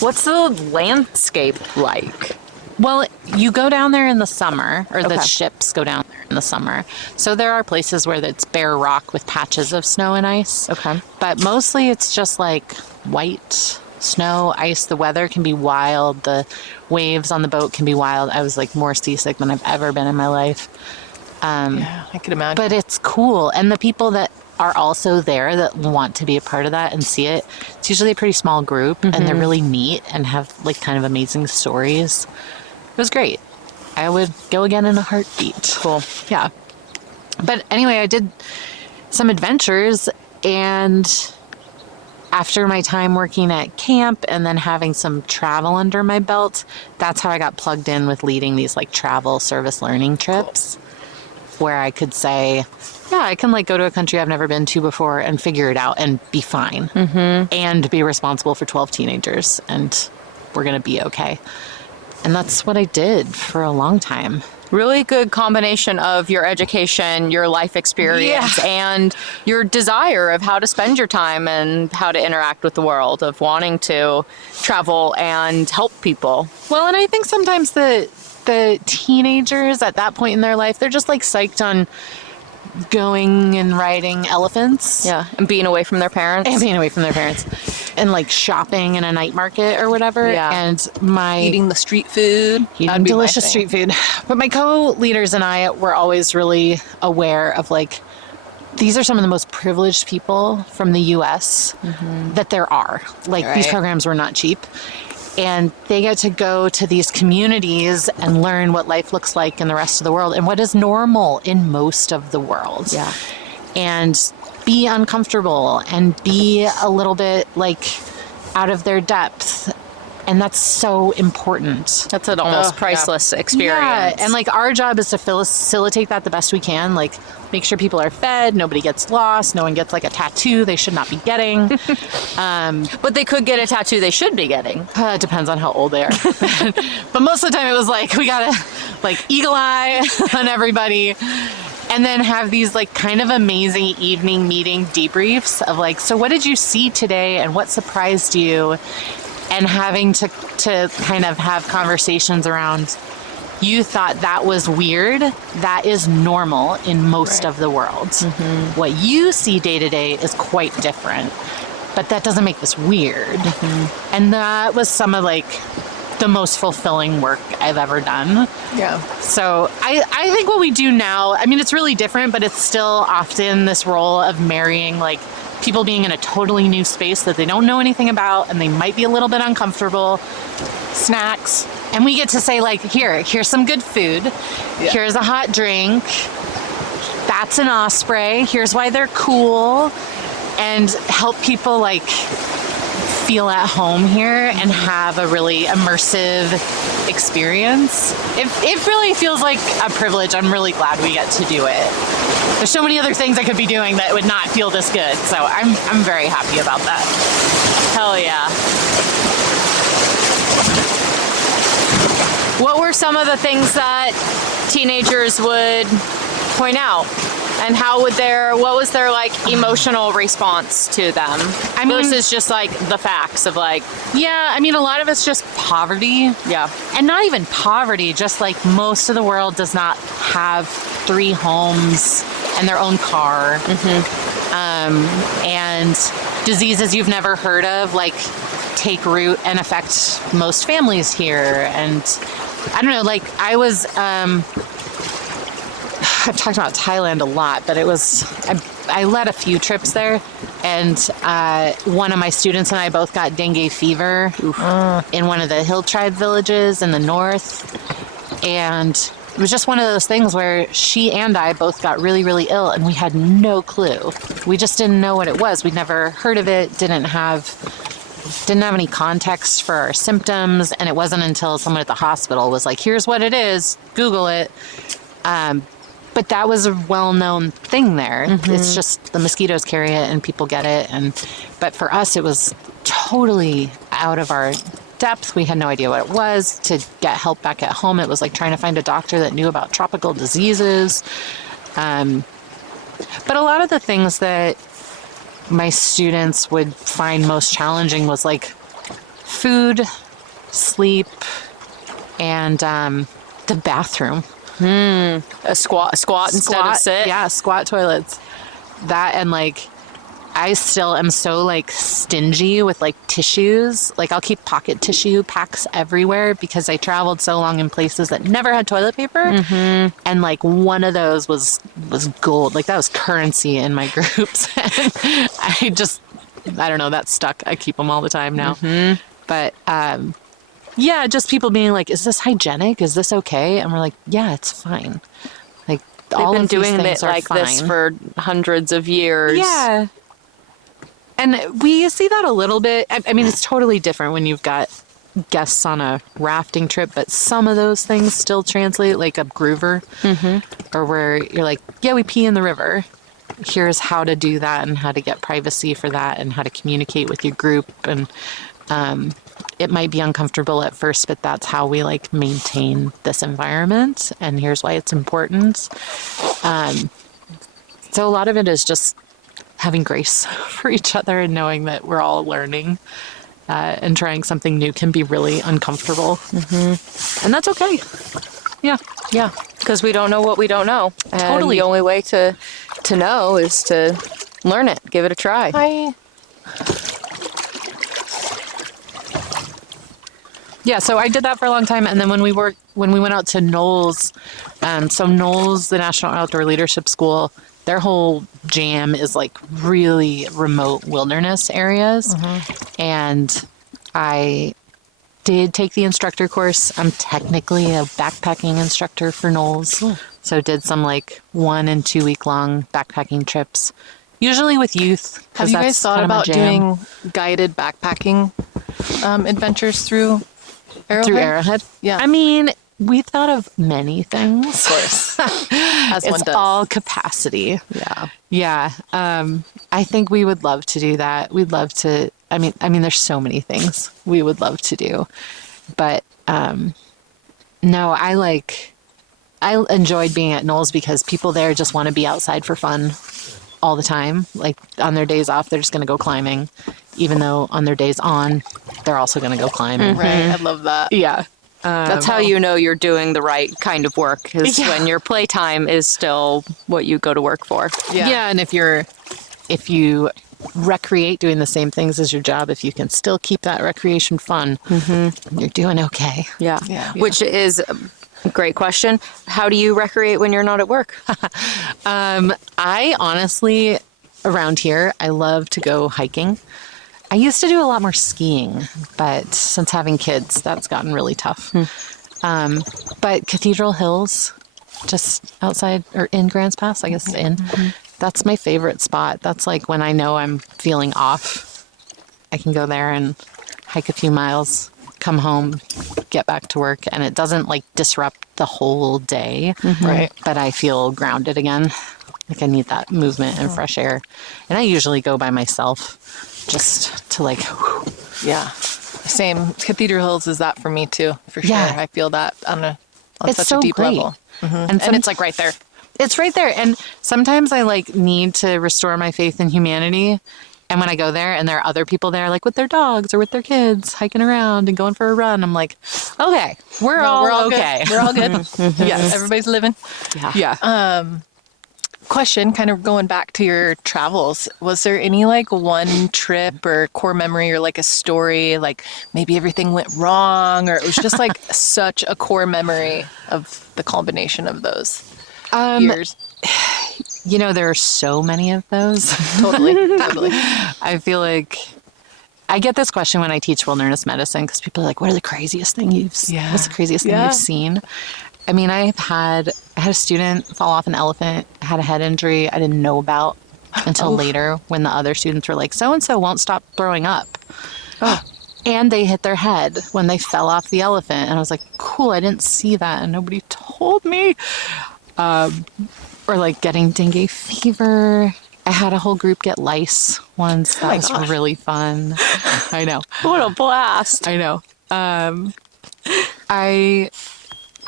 What's the landscape like? Well, you go down there in the summer, or the Okay. ships go down there in the summer. So there are places where it's bare rock with patches of snow and ice. Okay. But mostly it's just like white snow, ice. The weather can be wild. The waves on the boat can be wild. I was like more seasick than I've ever been in my life. Yeah, I could imagine. But it's cool. And the people that are also there that want to be a part of that and see it, it's usually a pretty small group, and they're really neat and have like kind of amazing stories. It was great. I would go again in a heartbeat. Cool. Yeah. But anyway, I did some adventures, and after my time working at camp and then having some travel under my belt, that's how I got plugged in with leading these like travel service learning trips, where I could say, yeah, I can like go to a country I've never been to before and figure it out and be fine, and be responsible for 12 teenagers, and we're going to be okay. And that's what I did for a long time. Really good combination of your education, your life experience, and your desire of how to spend your time and how to interact with the world, of wanting to travel and help people. Well, and I think sometimes the teenagers at that point in their life, they're just like psyched on going and riding elephants. Yeah, and being away from their parents. And being away from their parents. And like shopping in a night market or whatever. Yeah. And my eating the street food. eating That'd be my delicious thing. street food. But my co-leaders and I were always really aware of like, these are some of the most privileged people from the US that there are. Like these Right. programs were not cheap. And they get to go to these communities and learn what life looks like in the rest of the world and what is normal in most of the world. Yeah. And be uncomfortable and be a little bit like out of their depth. And that's so important. That's an almost priceless experience. Yeah, and like our job is to facilitate that the best we can. Like make sure people are fed, nobody gets lost, no one gets like a tattoo they should not be getting. But they could get a tattoo they should be getting. It depends on how old they are. But most of the time it was like, we gotta like eagle eye on everybody. And then have these like kind of amazing evening meeting debriefs of like, so what did you see today and what surprised you? And having to kind of have conversations around, you thought that was weird. That is normal in most of the world. What you see day to day is quite different, but that doesn't make this weird. And that was some of like the most fulfilling work I've ever done. Yeah. So I think what we do now, I mean, it's really different, but it's still often this role of marrying like people being in a totally new space that they don't know anything about and they might be a little bit uncomfortable, snacks. And we get to say like, here's some good food. Yeah. Here's a hot drink. That's an osprey. Here's why they're cool. And help people like feel at home here and have a really immersive experience. It really feels like a privilege. I'm really glad we get to do it. There's so many other things I could be doing that would not feel this good. So I'm very happy about that. Hell yeah. What were some of the things that teenagers would point out? And what was their like emotional response to them? I mean, versus just like the facts of like. Yeah, I mean, a lot of it's just poverty. Yeah. And not even poverty, just like most of the world does not have 3 homes and their own car. And diseases you've never heard of, like, take root and affect most families here. And I don't know, like I've talked about Thailand a lot, but I led a few trips there, and one of my students and I both got dengue fever in one of the hill tribe villages in the north, and it was just one of those things where she and I both got really, really ill, and we had no clue. We just didn't know what it was. We'd never heard of it, didn't have any context for our symptoms, and it wasn't until someone at the hospital was like, here's what it is, Google it. But that was a well-known thing there. It's just the mosquitoes carry it and people get it. But for us, it was totally out of our depth. We had no idea what it was. To get help back at home, it was like trying to find a doctor that knew about tropical diseases. But a lot of the things that my students would find most challenging was like food, sleep, and the bathroom. A squat instead of sit. Yeah, squat toilets. That, and like I still am so like stingy with like tissues. Like I'll keep pocket tissue packs everywhere because I traveled so long in places that never had toilet paper. And like one of those was gold. Like that was currency in my groups. I don't know, that stuck. I keep them all the time now. But yeah, just people being like, is this hygienic? Is this okay? And we're like, yeah, it's fine. Like, they've been doing it like this for hundreds of years. Yeah. And we see that a little bit. I mean, it's totally different when you've got guests on a rafting trip, but some of those things still translate, like a groover, or where you're like, yeah, we pee in the river. Here's how to do that and how to get privacy for that and how to communicate with your group. And it might be uncomfortable at first, but that's how we like maintain this environment. And here's why it's important. So a lot of it is just having grace for each other and knowing that we're all learning, and trying something new can be really uncomfortable. And that's okay. Yeah. Yeah. Because we don't know what we don't know. And Totally. the only way to know is to learn it, give it a try. Yeah, so I did that for a long time, and then when we went out to NOLS, so NOLS, the National Outdoor Leadership School, their whole jam is like really remote wilderness areas, and I did take the instructor course. I'm technically a backpacking instructor for NOLS, so did some like 1 and 2 week long backpacking trips, usually with youth. Have you guys thought about doing guided backpacking adventures through Arrowhead? Through Arrowhead? Yeah. I mean, we thought of many things. Of course. As one It's does. all capacity. Yeah. Yeah. I think we would love to do that. We'd love to. I mean, there's so many things we would love to do. But no, I enjoyed being at NOLS because people there just want to be outside for fun all the time. Like on their days off, they're just going to go climbing, even though on their days on, they're also going to go climbing. Right. I love that. Yeah. That's how you know you're doing the right kind of work, is when your playtime is still what you go to work for. Yeah. And if you recreate doing the same things as your job, if you can still keep that recreation fun, you're doing okay. Yeah. Which is a great question. How do you recreate when you're not at work? I honestly, around here, I love to go hiking. I used to do a lot more skiing, but since having kids, that's gotten really tough. But Cathedral Hills, just outside or in Grants Pass, I guess that's my favorite spot. That's like when I know I'm feeling off, I can go there and hike a few miles, come home, get back to work, and it doesn't like disrupt the whole day. Right. But I feel grounded again. Like I need that movement and fresh air. And I usually go by myself just to like, Yeah. Same. Cathedral Hills is that for me too, for sure. Yeah. I feel that on it's such so a deep great. level. And And it's like right there. it's right there. And sometimes I like need to restore my faith in humanity. And when I go there and there are other people there, like with their dogs or with their kids hiking around and going for a run, I'm like, okay, we're all okay. Good. We're all good. Yeah. Everybody's living. Yeah. Question, kind of going back to your travels, was there any like one trip or core memory or like a story, like maybe everything went wrong or it was just like such a core memory of the combination of those years? You know, there are so many of those. Totally. I feel like I get this question when I teach wilderness medicine because people are like, what are the craziest thing what's the craziest thing you've seen? I mean, I had a student fall off an elephant, had a head injury I didn't know about until later when the other students were like, so-and-so won't stop throwing up. And they hit their head when they fell off the elephant. And I was like, cool, I didn't see that. And nobody told me. Or like getting dengue fever. I had a whole group get lice once. That was really fun. I know. What a blast. I know.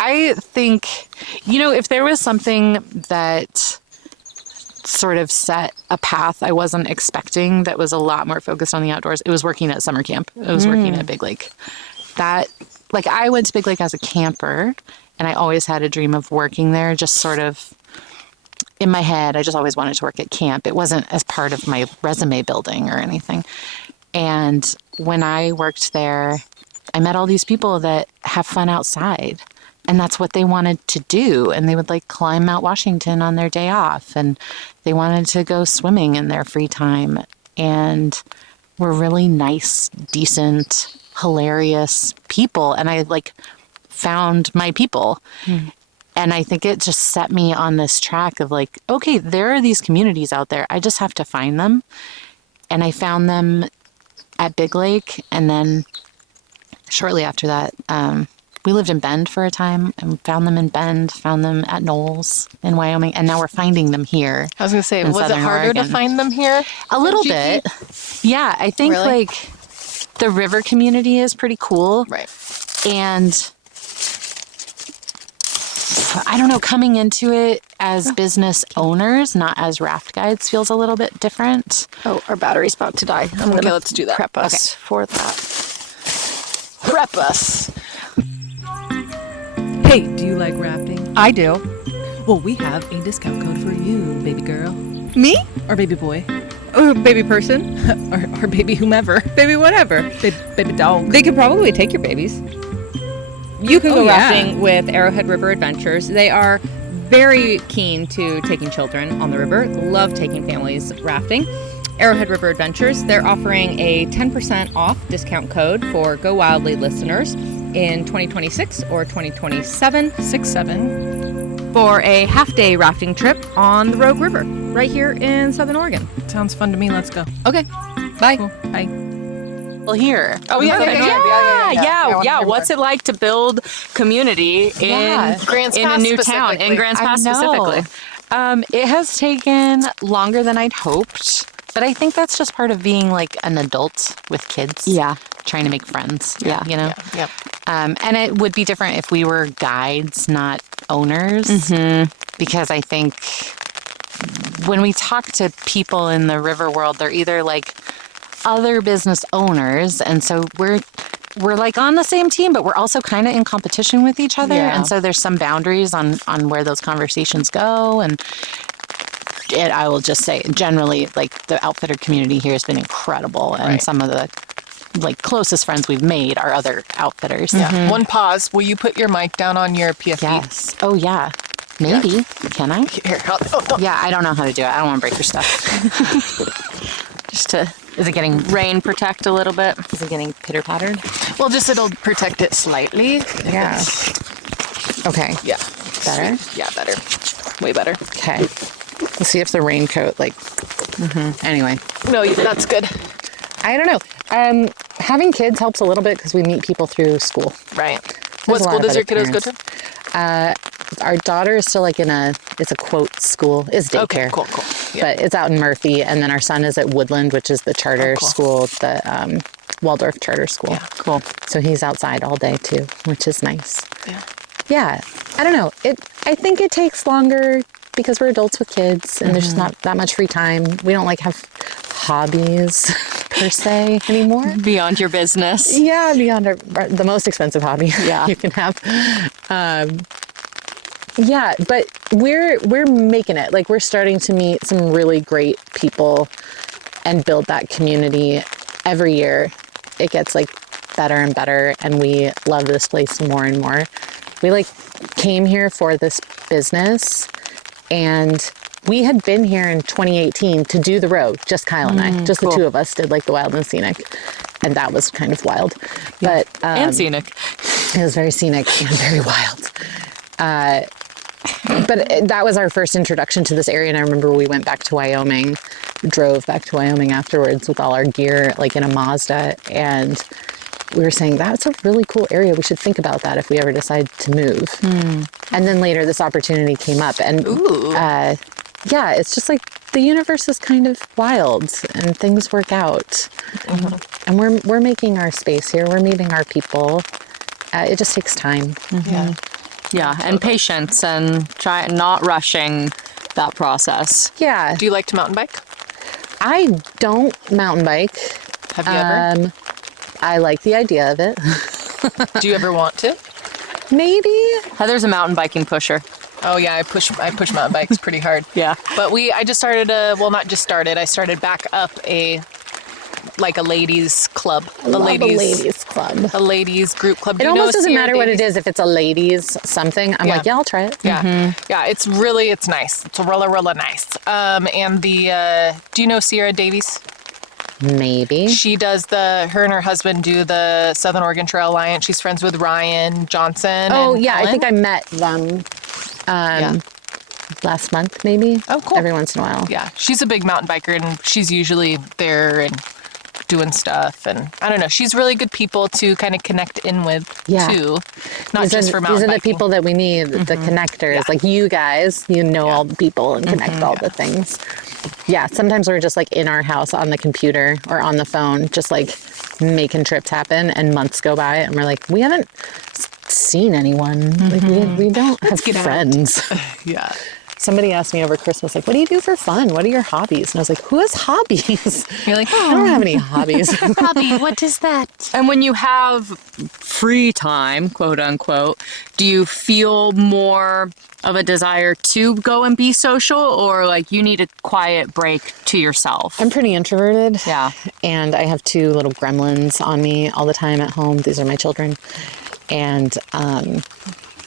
I think, you know, if there was something that sort of set a path I wasn't expecting that was a lot more focused on the outdoors, it was working at summer camp. It was working at Big Lake. I went to Big Lake as a camper, and I always had a dream of working there, just sort of in my head. I just always wanted to work at camp. It wasn't as part of my resume building or anything. And when I worked there, I met all these people that have fun outside. And that's what they wanted to do. And they would like climb Mount Washington on their day off. And they wanted to go swimming in their free time. And were really nice, decent, hilarious people. And I like found my people. And I think it just set me on this track of like, okay, there are these communities out there. I just have to find them. And I found them at Big Lake. And then shortly after that, we lived in Bend for a time and found them in Bend, found them at Knowles in Wyoming, and now we're finding them here. I was going to say, was it Southern harder Oregon. to find them here? A little bit. Yeah, I think Really? like the river community is pretty cool. Right. And I don't know, coming into it as business owners, not as raft guides, feels a little bit different. Oh, our battery's about to die. Okay, let's do that. Prep us for that. Prep us. Hey, do you like rafting? I do. Well, we have a discount code for you, baby girl. Me? Or baby boy. Or baby person? or baby whomever. Baby whatever. Baby dog. They could probably take your babies. You can go yeah. rafting with Arrowhead River Adventures. They are very keen to taking children on the river, love taking families rafting. Arrowhead River Adventures, they're offering a 10% off discount code for Go Wildly listeners in 2026 or 2027 6-7. for a half-day rafting trip on the Rogue River right here in Southern Oregon. Sounds fun to me. Let's go. Okay, bye. Cool. Bye. Well, here. Oh, yeah. Yeah. What's it like to build community in Grants in a Pass new town, specifically. in Grants Pass I know. specifically? It has taken longer than I'd hoped, but I think that's just part of being like an adult with kids. Yeah. Trying to make friends. Yeah. You know? Yep. And it would be different if we were guides, not owners, because I think when we talk to people in the river world, they're either like other business owners, and so we're like on the same team, but we're also kind of in competition with each other. Yeah. And so there's some boundaries on where those conversations go. And I will just say, generally, like the outfitter community here has been incredible, and some of the like closest friends we've made are other outfitters. Yeah. One pause. Will you put your mic down on your PFD? Yes. Oh yeah. Maybe. Yeah. Can I? Here. Yeah, I don't know how to do it. I don't want to break your stuff. Just to Is it getting? rain protect a little bit. Is it getting pitter pattered? Well, just it'll protect it slightly. Yeah. Okay. Yeah. Better. Yeah, better. Way better. Okay. Let's see if the raincoat like. Anyway. No, that's good. I don't know. Having kids helps a little bit because we meet people through school. Right. There's What school does your kiddos go to? Our daughter is still like it's a quote school. It's daycare. Okay, cool. Yeah. But it's out in Murphy. And then our son is at Woodland, which is the charter school, the Waldorf charter school. Yeah. Cool. So he's outside all day too, which is nice. Yeah. Yeah. I don't know. I think it takes longer because we're adults with kids and there's just not that much free time. We don't like have hobbies per se anymore. Beyond your business. Yeah, beyond the most expensive hobby you can have. Yeah, but we're making it. Like we're starting to meet some really great people and build that community every year. It gets like better and better, and we love this place more and more. We like came here for this business, and we had been here in 2018 to do the road, just Kyle and I, just the two of us did like the wild and scenic. And that was kind of wild, but, And scenic. It was very scenic and very wild. But that was our first introduction to this area. And I remember we went back to Wyoming, drove back to Wyoming afterwards with all our gear, like in a Mazda. And we were saying, that's a really cool area. We should think about that if we ever decide to move. And then later this opportunity came up, and yeah, it's just like the universe is kind of wild and things work out. And we're making our space here. We're meeting our people. It just takes time. Yeah, and patience and not rushing that process. Yeah. Do you like to mountain bike? I don't mountain bike. Have you ever? I like the idea of it. Do you ever want to? Maybe. Heather's a mountain biking pusher. Oh yeah, I push mountain bikes pretty hard. Yeah. But I just started I started back up a ladies club. A ladies club. A ladies group club. It almost doesn't matter what it is. If it's a ladies something, I'm like, yeah, I'll try it. Yeah. Yeah, it's nice. It's really nice. And do you know Sierra Davies? Maybe. She does her and her husband do the Southern Oregon Trail Alliance. She's friends with Ryan Johnson. Oh, and yeah. Ellen. I think I met them last month, maybe. Oh, cool. Every once in a while. Yeah. She's a big mountain biker, and she's usually there and doing stuff. And I don't know. She's really good people to kind of connect in with, too. Not just for mountain biking. These are the biking. people that we need, the connectors. Like you guys, all the people and connect all the things. Yeah, sometimes we're just like in our house on the computer or on the phone, just like making trips happen, and months go by and we're like, we haven't seen anyone. Like we don't have friends. Yeah. Somebody asked me over Christmas, like, what do you do for fun? What are your hobbies? And I was like, who has hobbies? You're like, I don't have any hobbies. Hobby, what is that? And when you have free time, quote unquote, do you feel more of a desire to go and be social, or like you need a quiet break to yourself? I'm pretty introverted. Yeah. And I have 2 little gremlins on me all the time at home. These are my children. And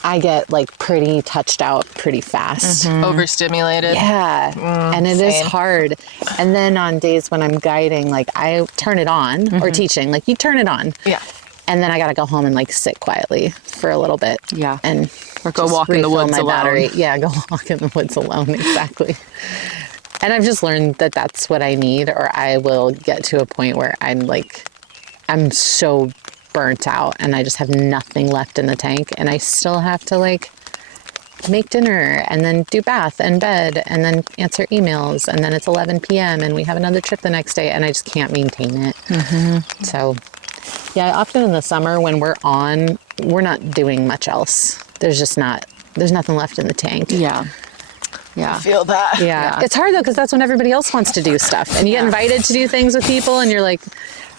I get like pretty touched out pretty fast. Overstimulated. Yeah. And it is hard. And then on days when I'm guiding, like I turn it on, or teaching, like you turn it on. Yeah. And then I got to go home and like sit quietly for a little bit. Yeah. And or go walk in the woods alone. Battery. Yeah, go walk in the woods alone. Exactly. And I've just learned that that's what I need, or I will get to a point where I'm so burnt out and I just have nothing left in the tank, and I still have to like make dinner and then do bath and bed and then answer emails, and then it's 11 p.m. and we have another trip the next day, and I just can't maintain it. So yeah, often in the summer when we're not doing much else. There's nothing left in the tank. Yeah. I feel that. Yeah. It's hard though, because that's when everybody else wants to do stuff, and you get invited to do things with people, and you're like,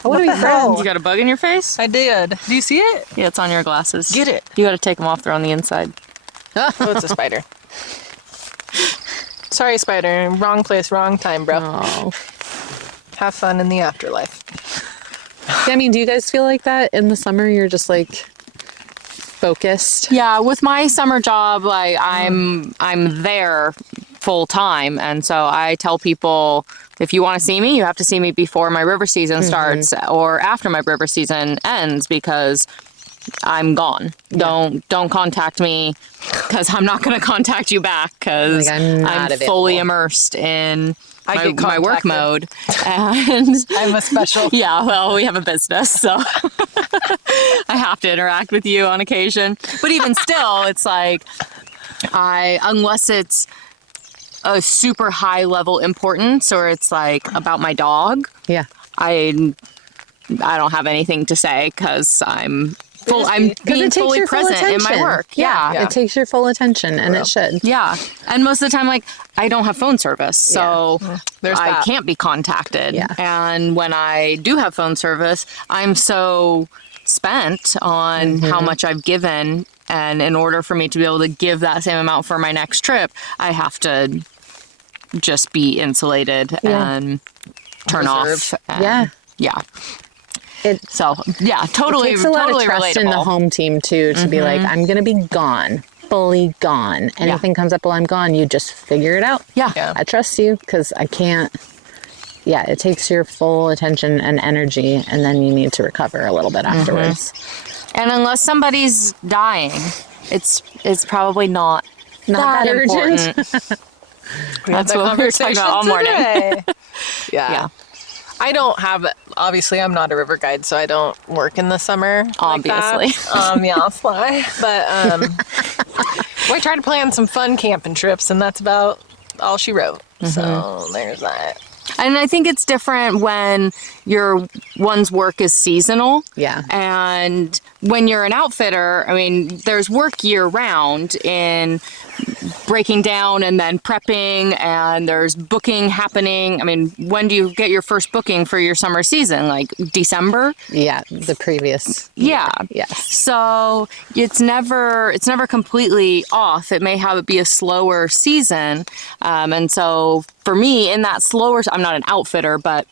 what are we friends? You got a bug in your face? I did. Do you see it? Yeah, it's on your glasses. Get it. You got to take them off. They're on the inside. Oh, it's a spider. Sorry, Spider. Wrong place, wrong time, bro. Oh. Have fun in the afterlife. Yeah, I mean, do you guys feel like that in the summer? You're just like focused. Yeah, with my summer job, like I'm there full time, and so I tell people, if you want to see me, you have to see me before my river season starts or after my river season ends, because I'm gone. Don't contact me, because I'm not going to contact you back, because I'm fully immersed in my work mode. And I'm a special. Yeah, well, we have a business, so I have to interact with you on occasion. But even still, it's like, unless it's a super high level importance, or it's like about my dog, I don't have anything to say, because I'm being fully present in my work. Yeah. It takes your full attention, and it should. Yeah. And most of the time, like, I don't have phone service, so I can't be contacted. Yeah. And when I do have phone service, I'm so spent on how much I've given, and in order for me to be able to give that same amount for my next trip, I have to just be insulated and turn off. And, totally. It takes a lot of trust relatable. in the home team too, to be like, I'm gonna be gone, fully gone. Anything comes up while I'm gone, you just figure it out. I trust you, because I can't. It takes your full attention and energy, and then you need to recover a little bit afterwards. And unless somebody's dying, it's probably not that urgent. That's what we were talking about all morning. Yeah. I don't have, obviously I'm not a river guide, so I don't work in the summer. Obviously. But I try to plan some fun camping trips, and that's about all she wrote. So there's that. And I think it's different when one's work is seasonal. Yeah. And when you're an outfitter, I mean, there's work year round in breaking down and then prepping, and there's booking happening. I mean, when do you get your first booking for your summer season? Like December? Yeah, the previous. Yeah. Yes. So it's never completely off. It may be a slower season. And so for me, in that slower, I'm not an outfitter, but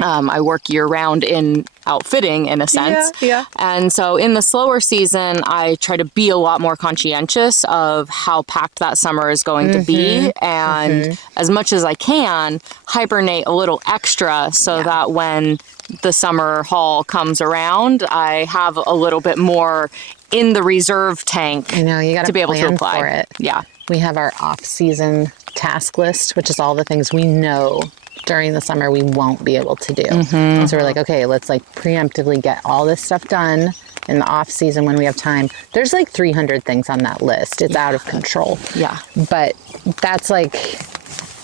I work year round in outfitting in a sense. Yeah. And so in the slower season, I try to be a lot more conscientious of how packed that summer is going to be. And as much as I can, hibernate a little extra so that when the summer haul comes around, I have a little bit more in the reserve tank. I know, you got to be able to apply for it. Yeah. We have our off-season task list, which is all the things we know during the summer we won't be able to do. So we're like, okay, let's like preemptively get all this stuff done in the off season when we have time. There's like 300 things on that list. It's out of control. Yeah. But that's like,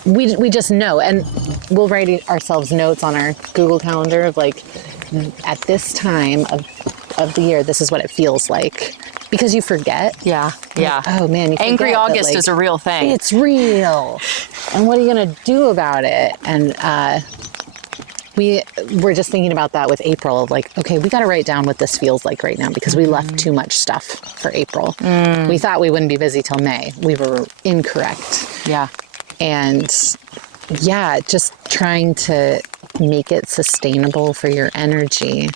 we just know, and we'll write ourselves notes on our Google Calendar of like, at this time of the year, this is what it feels like. Because you forget. Yeah. Like, oh man, you forget Angry August that, is a real thing. It's real. And what are you going to do about it? And we were just thinking about that with April. Like, okay, we got to write down what this feels like right now, because we left too much stuff for April. We thought we wouldn't be busy till May. We were incorrect. Yeah. And yeah, just trying to make it sustainable for your energy,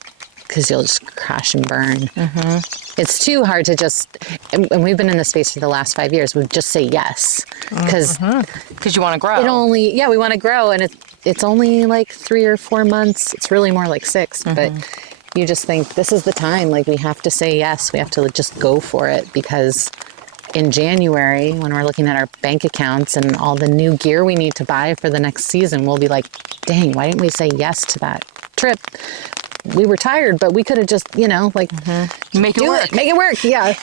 because you'll just crash and burn. It's too hard to just, and we've been in this space for the last 5 years, we just say yes. Because you want to grow. we want to grow, and it's only like 3 or 4 months. It's really more like 6, but you just think this is the time, like we have to say yes. We have to just go for it, because in January, when we're looking at our bank accounts and all the new gear we need to buy for the next season, we'll be like, dang, why didn't we say yes to that trip? We were tired, but we could have just, make it work. Yeah.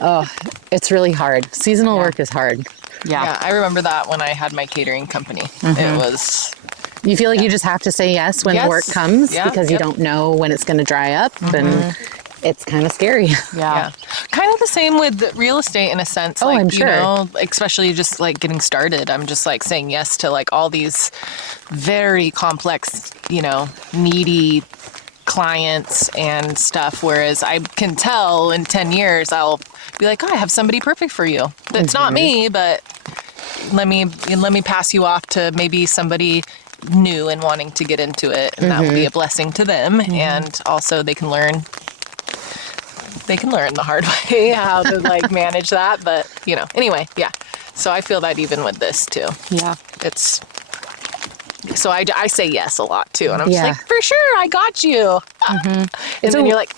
Oh, it's really hard. Seasonal work is hard. Yeah. I remember that when I had my catering company. It was... You feel like you just have to say yes when the work comes, because you don't know when it's going to dry up, and it's kind of scary. Yeah. Kind of the same with real estate in a sense. I'm sure. You know, especially just like getting started. I'm just like saying yes to like all these very complex, needy clients and stuff, whereas I can tell in 10 years I'll be like, I have somebody perfect for you. That's not me, but let me pass you off to maybe somebody new and wanting to get into it, and that will be a blessing to them. And also they can learn the hard way how to like manage that. But anyway, yeah. So I feel that even with this too. Yeah. So I say yes a lot too, and I'm just like, for sure, I got you. And then you're like,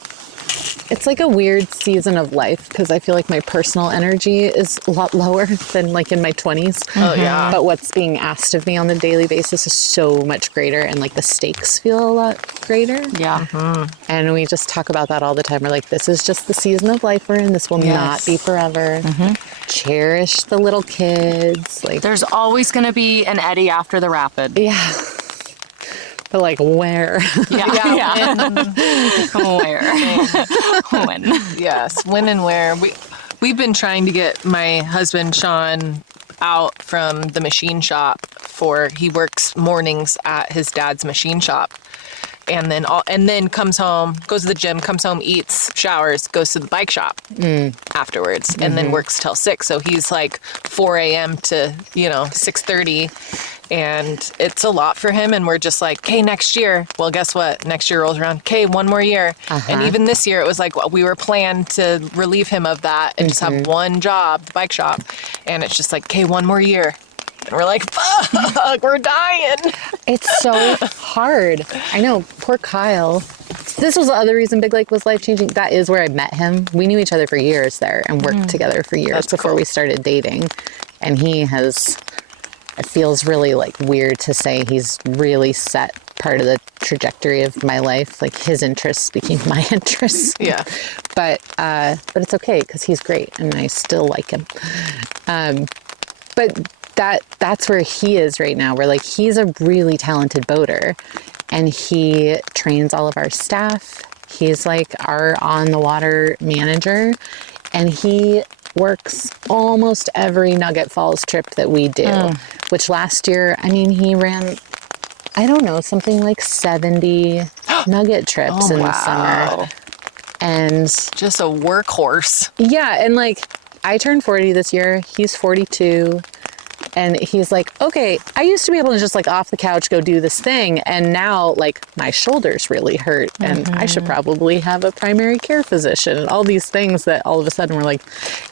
it's like a weird season of life because I feel like my personal energy is a lot lower than like in my 20s. oh yeah. But what's being asked of me on a daily basis is so much greater, and like the stakes feel a lot greater. Yeah. And we just talk about that all the time. We're like, this is just the season of life we're in. This will not be forever. Cherish the little kids. Like, There's always going to be an eddy after the rapid. yeah. But like, where? Yeah. Where? When? Yes, when and where. We've been trying to get my husband Sean out from the machine shop he works mornings at his dad's machine shop. And then comes home, goes to the gym, comes home, eats, showers, goes to the bike shop afterwards, and then works till 6. So he's like 4 a.m. to 6:30, and it's a lot for him. And we're just like, okay, next year. Well, guess what? Next year rolls around. Okay, one more year. And even this year, it was like we were planned to relieve him of that and just have one job, the bike shop. And it's just like, okay, one more year. And we're like, fuck, we're dying. It's so hard. I know, poor Kyle. This was the other reason Big Lake was life-changing. That is where I met him. We knew each other for years there and worked together for years before we started dating. And it feels really like weird to say he's really set part of the trajectory of my life. Like his interests became my interests. Yeah. But it's okay because he's great and I still like him. But that's where he is right now. Where like he's a really talented boater and he trains all of our staff. He's like our on the water manager and he works almost every Nugget Falls trip that we do, which last year, I mean, he ran, I don't know, something like 70 Nugget trips in the summer. And just a workhorse. yeah. And like I turned 40 this year. He's 42. And he's like, okay, I used to be able to just like off the couch go do this thing. And now like my shoulders really hurt and I should probably have a primary care physician and all these things that all of a sudden we're like,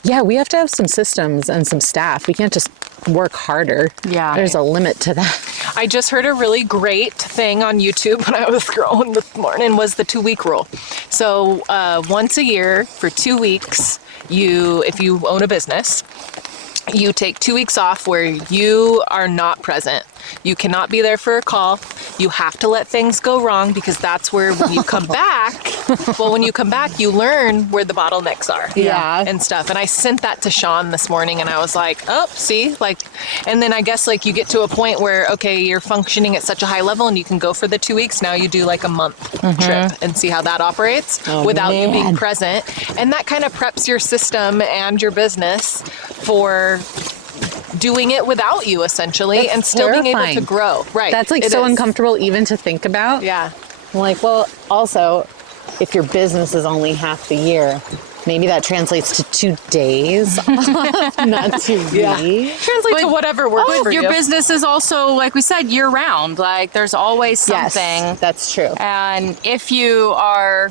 yeah, we have to have some systems and some staff. We can't just work harder. Yeah. There's a limit to that. I just heard a really great thing on YouTube when I was scrolling this morning was the 2-week rule. So once a year for 2 weeks, if you own a business, you take 2 weeks off where you are not present. You cannot be there for a call. You have to let things go wrong because that's where when you come back, you learn where the bottlenecks are. Yeah. And stuff. And I sent that to Sean this morning and I was like, oh, see, like, and then I guess like you get to a point where, okay, you're functioning at such a high level and you can go for the 2 weeks. Now you do like a month trip and see how that operates without you being present. And that kind of preps your system and your business for doing it without you essentially. That's and still terrifying. being able to grow. Right. That's like It so is. uncomfortable even to think about. Yeah. I'm like, well, also, if your business is only half the year, maybe that translates to 2 days off, not 2 weeks. Translate to whatever works for Your you. business is also, like we said, year round. Like there's always something. Yes, that's true. And if you are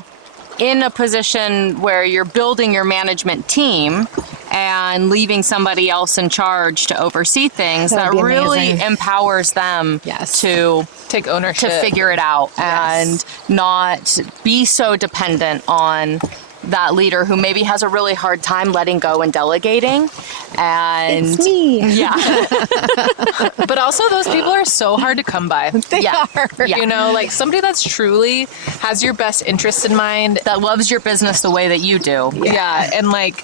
in a position where you're building your management team and leaving somebody else in charge to oversee things, That that would be really amazing. empowers them Yes. to Take ownership. figure it out Yes. and not be so dependent on that leader who maybe has a really hard time letting go and delegating. And It's me. yeah. But also those people are so hard to come by. They Yeah. are. Yeah. You know, like somebody that's truly has your best interest in mind. That loves your business the way that you do. Yeah. And like,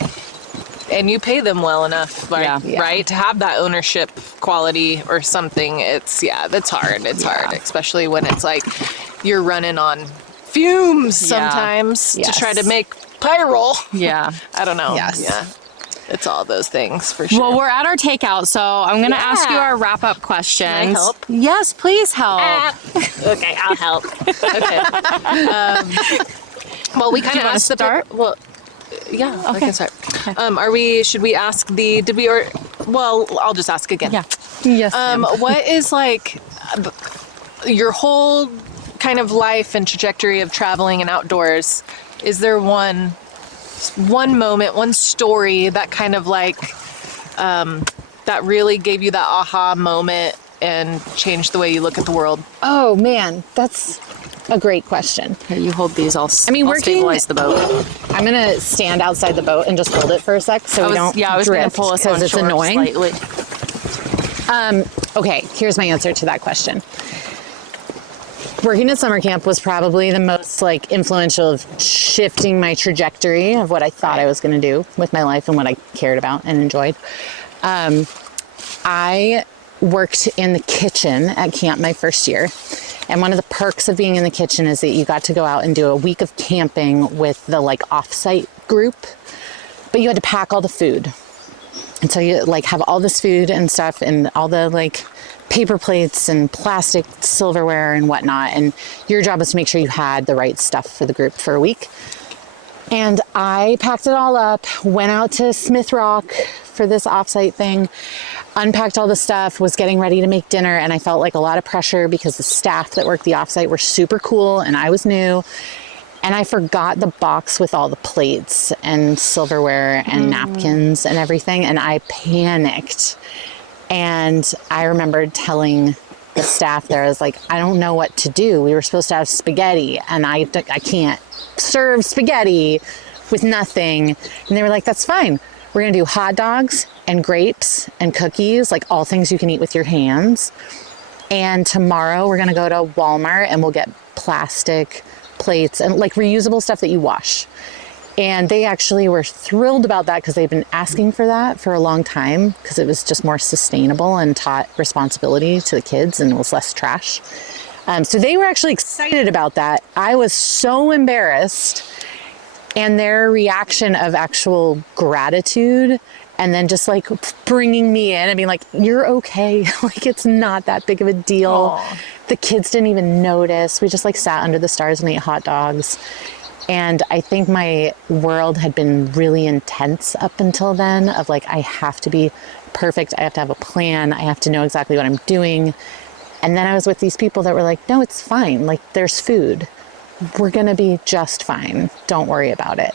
and you pay them well enough, like, Yeah. right? To have that ownership quality or something. That's hard. It's hard, especially when it's like you're running on fumes sometimes to try to make payroll. Yeah. I don't know. Yes. Yeah. It's all those things for sure. Well, we're at our takeout, so I'm going to ask you Yeah. our wrap-up questions. Can I help? Yes, please help. Okay, I'll help. Okay. Well, we kind you of wanna asked start? Well, yeah, I can start. Should we ask well, I'll just ask again. Yeah. Yes. What is like your whole kind of life and trajectory of traveling and outdoors? Is there one moment, one story that kind of like that really gave you that aha moment and changed the way you look at the world? Oh man, that's a great question. Here, you hold these. I'll working- stabilize the boat. I'm gonna stand outside the boat and just hold it for a sec so we don't I was going drift to pull us because on it's shore annoying. slightly. Okay, here's my answer to that question. Working at summer camp was probably the most like influential of shifting my trajectory of what I thought I was going to do with my life and what I cared about and enjoyed. I worked in the kitchen at camp my first year. And one of the perks of being in the kitchen is that you got to go out and do a week of camping with the like offsite group, but you had to pack all the food. And so you like have all this food and stuff and all the like paper plates and plastic silverware and whatnot. And your job was to make sure you had the right stuff for the group for a week. And I packed it all up, went out to Smith Rock for this offsite thing, unpacked all the stuff, was getting ready to make dinner, and I felt like a lot of pressure because the staff that worked the offsite were super cool and I was new. And I forgot the box with all the plates and silverware and napkins and everything, and I panicked. And I remembered telling the staff there, I was like, I don't know what to do. We were supposed to have spaghetti, and I can't serve spaghetti with nothing. And they were like, that's fine. We're going to do hot dogs and grapes and cookies, like all things you can eat with your hands. And tomorrow we're going to go to Walmart and we'll get plastic plates and like reusable stuff that you wash. And they actually were thrilled about that because they've been asking for that for a long time because it was just more sustainable and taught responsibility to the kids and it was less trash. So they were actually excited about that. I was so embarrassed, and their reaction of actual gratitude and then just like bringing me in and being like, you're okay. Like, it's not that big of a deal. Aww. The kids didn't even notice. We just like sat under the stars and ate hot dogs. And I think my world had been really intense up until then of like, I have to be perfect. I have to have a plan. I have to know exactly what I'm doing. And then I was with these people that were like, no, it's fine. Like, there's food. We're going to be just fine. Don't worry about it.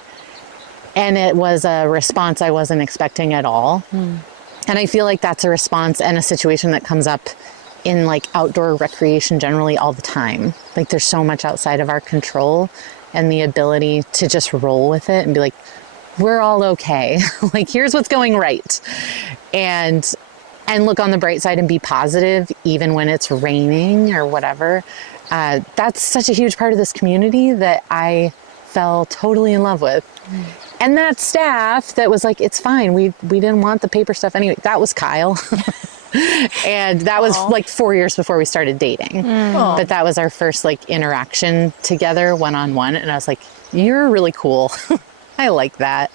And it was a response I wasn't expecting at all. And I feel like that's a response and a situation that comes up in like outdoor recreation generally all the time. Like, there's so much outside of our control, and the ability to just roll with it and be like, we're all okay. Like, here's what's going right. And look on the bright side and be positive, even when it's raining or whatever. That's such a huge part of this community that I fell totally in love with. And that staff that was like, it's fine. We didn't want the paper stuff anyway. That was Kyle. And that was like 4 years before we started dating. But that was our first like interaction together one-on-one. And I was like, you're really cool. I like that.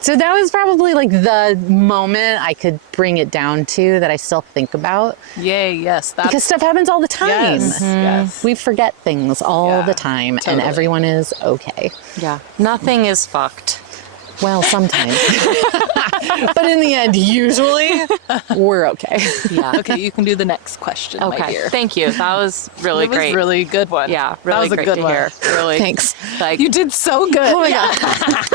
So that was probably like the moment I could bring it down to that I still think about. Yay, yes. Because stuff happens all the time. Yes, yes. We forget things all the time, and everyone is okay. Yeah. Nothing is fucked. Well, sometimes. But in the end, usually, we're okay. Yeah. Okay, you can do the next question, my Okay. dear. Thank you. That was really great. That was really good one. Yeah, really that was great a good to one. hear. Really. Thanks. Like, You did so good. Oh my God.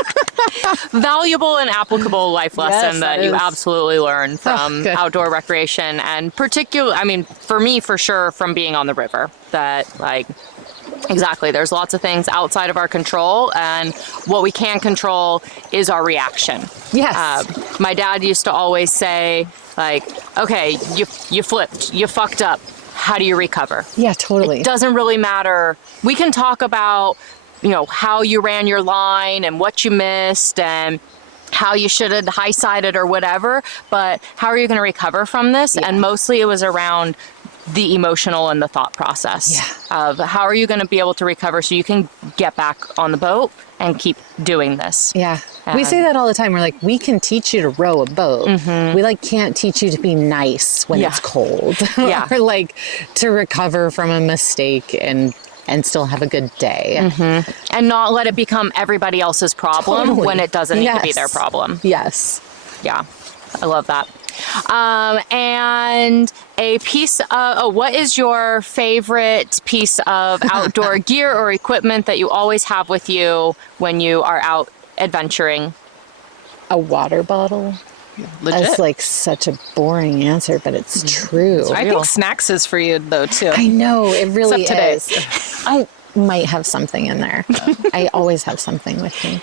valuable and applicable life lesson that that you is. absolutely learn from good. outdoor recreation, and particularly, I mean, for me, for sure, from being on the river, that like, exactly, there's lots of things outside of our control, and what we can control is our reaction. Yes. My dad used to always say, like, okay, you flipped, you fucked up. How do you recover? Yeah, totally. It doesn't really matter. We can talk about, you know, how you ran your line and what you missed and how you should have high-sided or whatever, but how are you going to recover from this? Yeah. And mostly it was around the emotional and the thought process of how are you going to be able to recover so you can get back on the boat and keep doing this. Yeah. We say that all the time. We're like, we can teach you to row a boat. We like can't teach you to be nice when it's cold. Yeah. Or like to recover from a mistake and still have a good day. And not let it become everybody else's problem Totally. when it doesn't need to be Yes. their problem. Yes. Yeah. I love that. And a piece of, what is your favorite piece of outdoor gear or equipment that you always have with you when you are out adventuring? A water bottle. Legit. That's like such a boring answer, but it's true. I think snacks is for you though too. I know, it really Except today. is. I might have something in there. I always have something with me.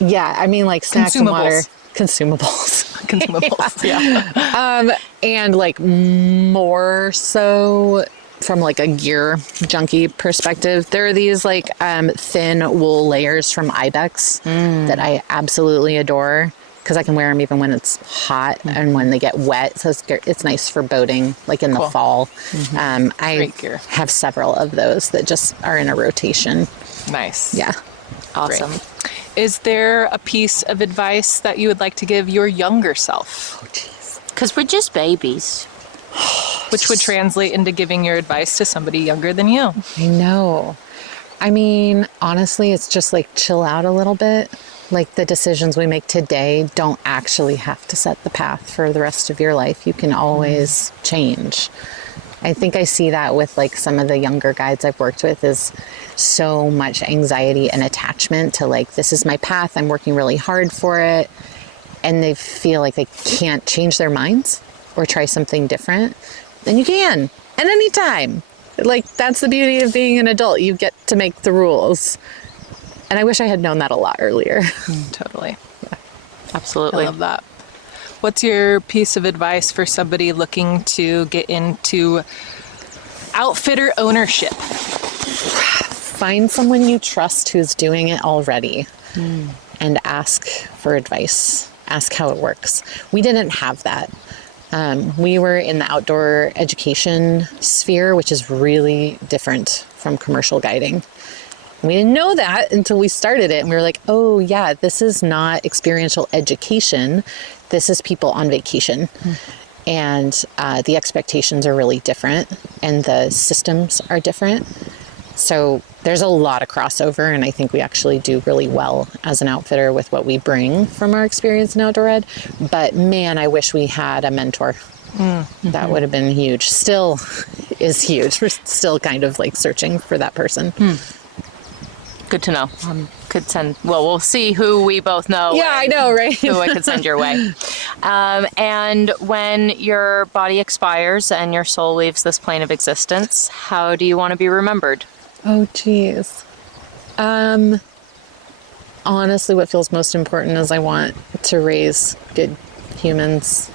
Yeah, I mean like snacks and water. Consumables. Yeah. And like more so from like a gear junkie perspective, there are these like thin wool layers from Ibex that I absolutely adore because I can wear them even when it's hot and when they get wet. So it's nice for boating, like in the fall. I have several of those that just are in a rotation. Nice. Yeah. Awesome. Great. Is there a piece of advice that you would like to give your younger self? Oh, jeez. Because we're just babies. Which would translate into giving your advice to somebody younger than you. I know. I mean, honestly, it's just like chill out a little bit. Like the decisions we make today don't actually have to set the path for the rest of your life. You can always change. I think I see that with like some of the younger guides I've worked with is so much anxiety and attachment to like, this is my path. I'm working really hard for it. And they feel like they can't change their minds or try something different. Then you can at any time. Like that's the beauty of being an adult. You get to make the rules. And I wish I had known that a lot earlier. Totally. Yeah. Absolutely. I love that. What's your piece of advice for somebody looking to get into outfitter ownership? Find someone you trust who's doing it already and ask for advice. Ask how it works. We didn't have that. We were in the outdoor education sphere, which is really different from commercial guiding. We didn't know that until we started it. And we were like, oh yeah, this is not experiential education. This is people on vacation. And the expectations are really different and the systems are different. So there's a lot of crossover, and I think we actually do really well as an outfitter with what we bring from our experience in outdoor ed. But man, I wish we had a mentor. That would have been huge. Still is huge. We're still kind of like searching for that person. Good to know. We'll see who we both know. Yeah, I know, right? Who I could send your way. And when your body expires and your soul leaves this plane of existence, how do you want to be remembered? Oh, geez. Honestly, what feels most important is I want to raise good humans.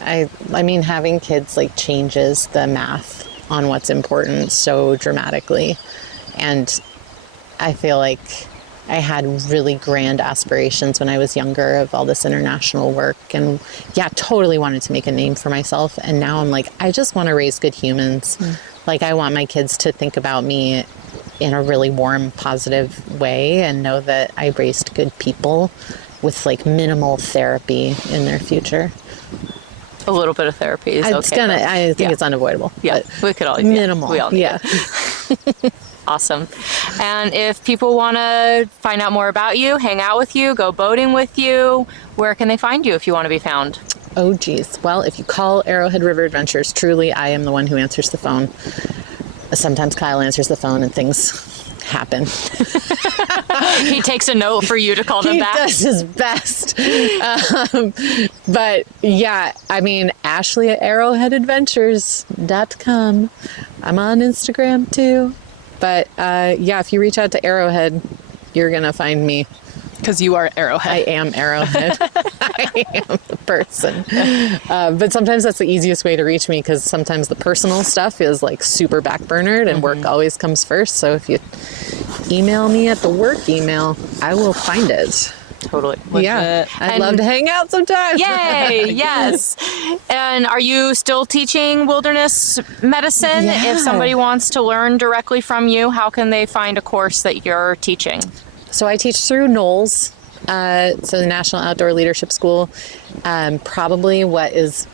I mean, having kids like changes the math on what's important so dramatically. And I feel like I had really grand aspirations when I was younger of all this international work and yeah, totally wanted to make a name for myself. And now I'm like, I just want to raise good humans. Like I want my kids to think about me in a really warm, positive way and know that I raised good people with like minimal therapy in their future. A little bit of therapy is okay. I think it's unavoidable. Yeah, we could all minimal. We all need it. Awesome. And if people want to find out more about you, hang out with you, go boating with you, where can they find you if you want to be found? Oh, geez. Well, if you call Arrowhead River Adventures, truly, I am the one who answers the phone. Sometimes Kyle answers the phone and things happen. He takes a note for you to call them back. He does his best. But yeah, I mean, Ashley at arrowheadadventures.com. I'm on Instagram too. But yeah, if you reach out to Arrowhead, you're going to find me. Because you are Arrowhead. I am Arrowhead. I am the person. But sometimes that's the easiest way to reach me because sometimes the personal stuff is like super backburnered and work always comes first. So if you email me at the work email, I will find it. Totally. Yeah. I'd love to hang out sometime. Yay. Yes. And are you still teaching wilderness medicine? Yeah. If somebody wants to learn directly from you, how can they find a course that you're teaching? So I teach through NOLS, so the National Outdoor Leadership School. Probably what is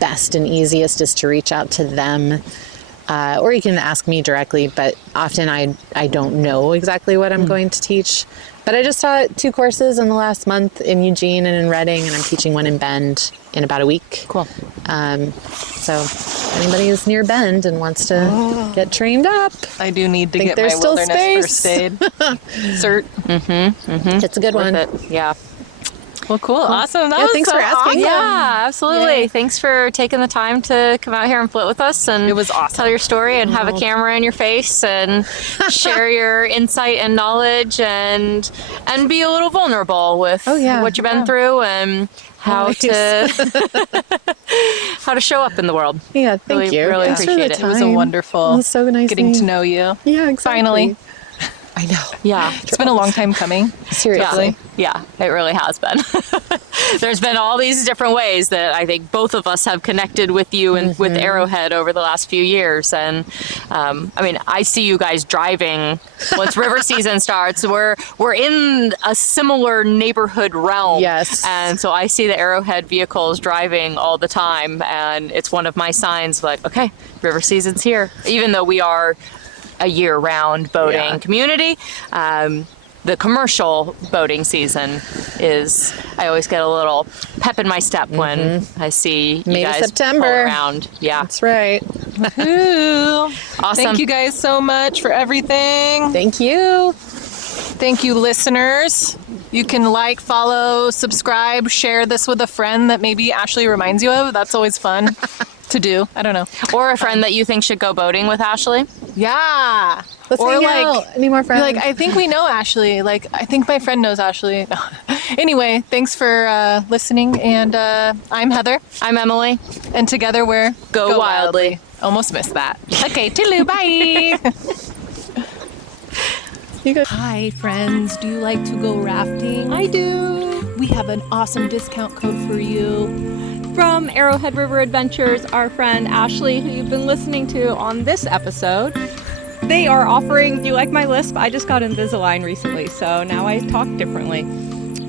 best and easiest is to reach out to them or you can ask me directly, but often I don't know exactly what I'm going to teach. But I just taught 2 courses in the last month in Eugene and in Reading, and I'm teaching one in Bend in about a week. Cool. So if anybody is near Bend and wants to get trained up, I do need to think get there's my still wilderness space. first aid cert. It's a good one. Worth it. Yeah. Well, cool. Awesome. That was thanks so for asking. awesome. Yeah, absolutely. Yay. Thanks for taking the time to come out here and float with us and It was awesome. tell your story and have a camera in your face and share your insight and knowledge and be a little vulnerable with what you've been through and how to how to show up in the world. Yeah, thank you. Really Thanks for appreciate the it. It was a time. wonderful It was so nice getting to meeting- know you. Yeah, exactly. Finally. I know. Yeah. It's been a long time coming. Seriously. Yeah, it really has been. There's been all these different ways that I think both of us have connected with you and with Arrowhead over the last few years. And I mean, I see you guys driving once river season starts. We're in a similar neighborhood realm. Yes. And so I see the Arrowhead vehicles driving all the time. And it's one of my signs like, okay, river season's here. Even though we are a year-round boating community. The commercial boating season is, I always get a little pep in my step when I see you May to guys pull September. around. Yeah. That's right. Ooh. Awesome. Thank you guys so much for everything. Thank you. Thank you, listeners. You can like, follow, subscribe, share this with a friend that maybe Ashley reminds you of. That's always fun to do. I don't know. Or a friend that you think should go boating with Ashley. Yeah. Let's Or hang like, out. Any more be friends? like, I think we know Ashley. Like, I think my friend knows Ashley. No. Anyway, thanks for listening. And I'm Heather. I'm Emily. And together we're Go Wildly. Almost missed that. Okay, toodaloo, bye. Hi, friends. Do you like to go rafting? I do. We have an awesome discount code for you. From Arrowhead River Adventures, our friend Ashley, who you've been listening to on this episode, they are offering, do you like my lisp? I just got Invisalign recently, so now I talk differently.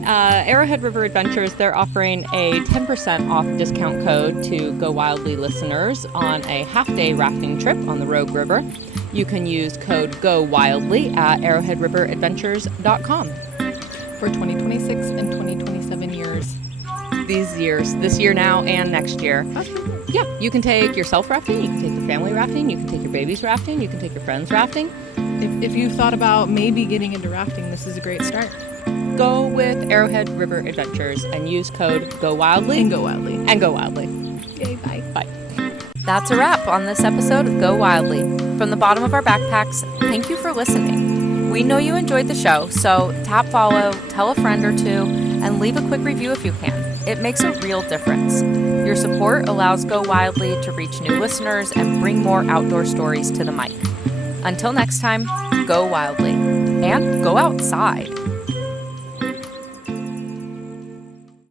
Arrowhead River Adventures, they're offering a 10% off discount code to Go Wildly listeners on a half-day rafting trip on the Rogue River. You can use code GOWILDLY at arrowheadriveradventures.com. For 2026 and 2027 years. These years, this year now and next year. Yeah, you can take yourself rafting, you can take your family rafting, you can take your babies rafting, you can take your friends rafting. If you thought about maybe getting into rafting, this is a great start. Go with Arrowhead River Adventures and use code GOWILDLY. And go wildly. And go wildly. Yay, bye. Bye. That's a wrap on this episode of Go Wildly. From the bottom of our backpacks, thank you for listening. We know you enjoyed the show, so tap follow, tell a friend or two, and leave a quick review if you can. It makes a real difference. Your support allows Go Wildly to reach new listeners and bring more outdoor stories to the mic. Until next time, go wildly and go outside.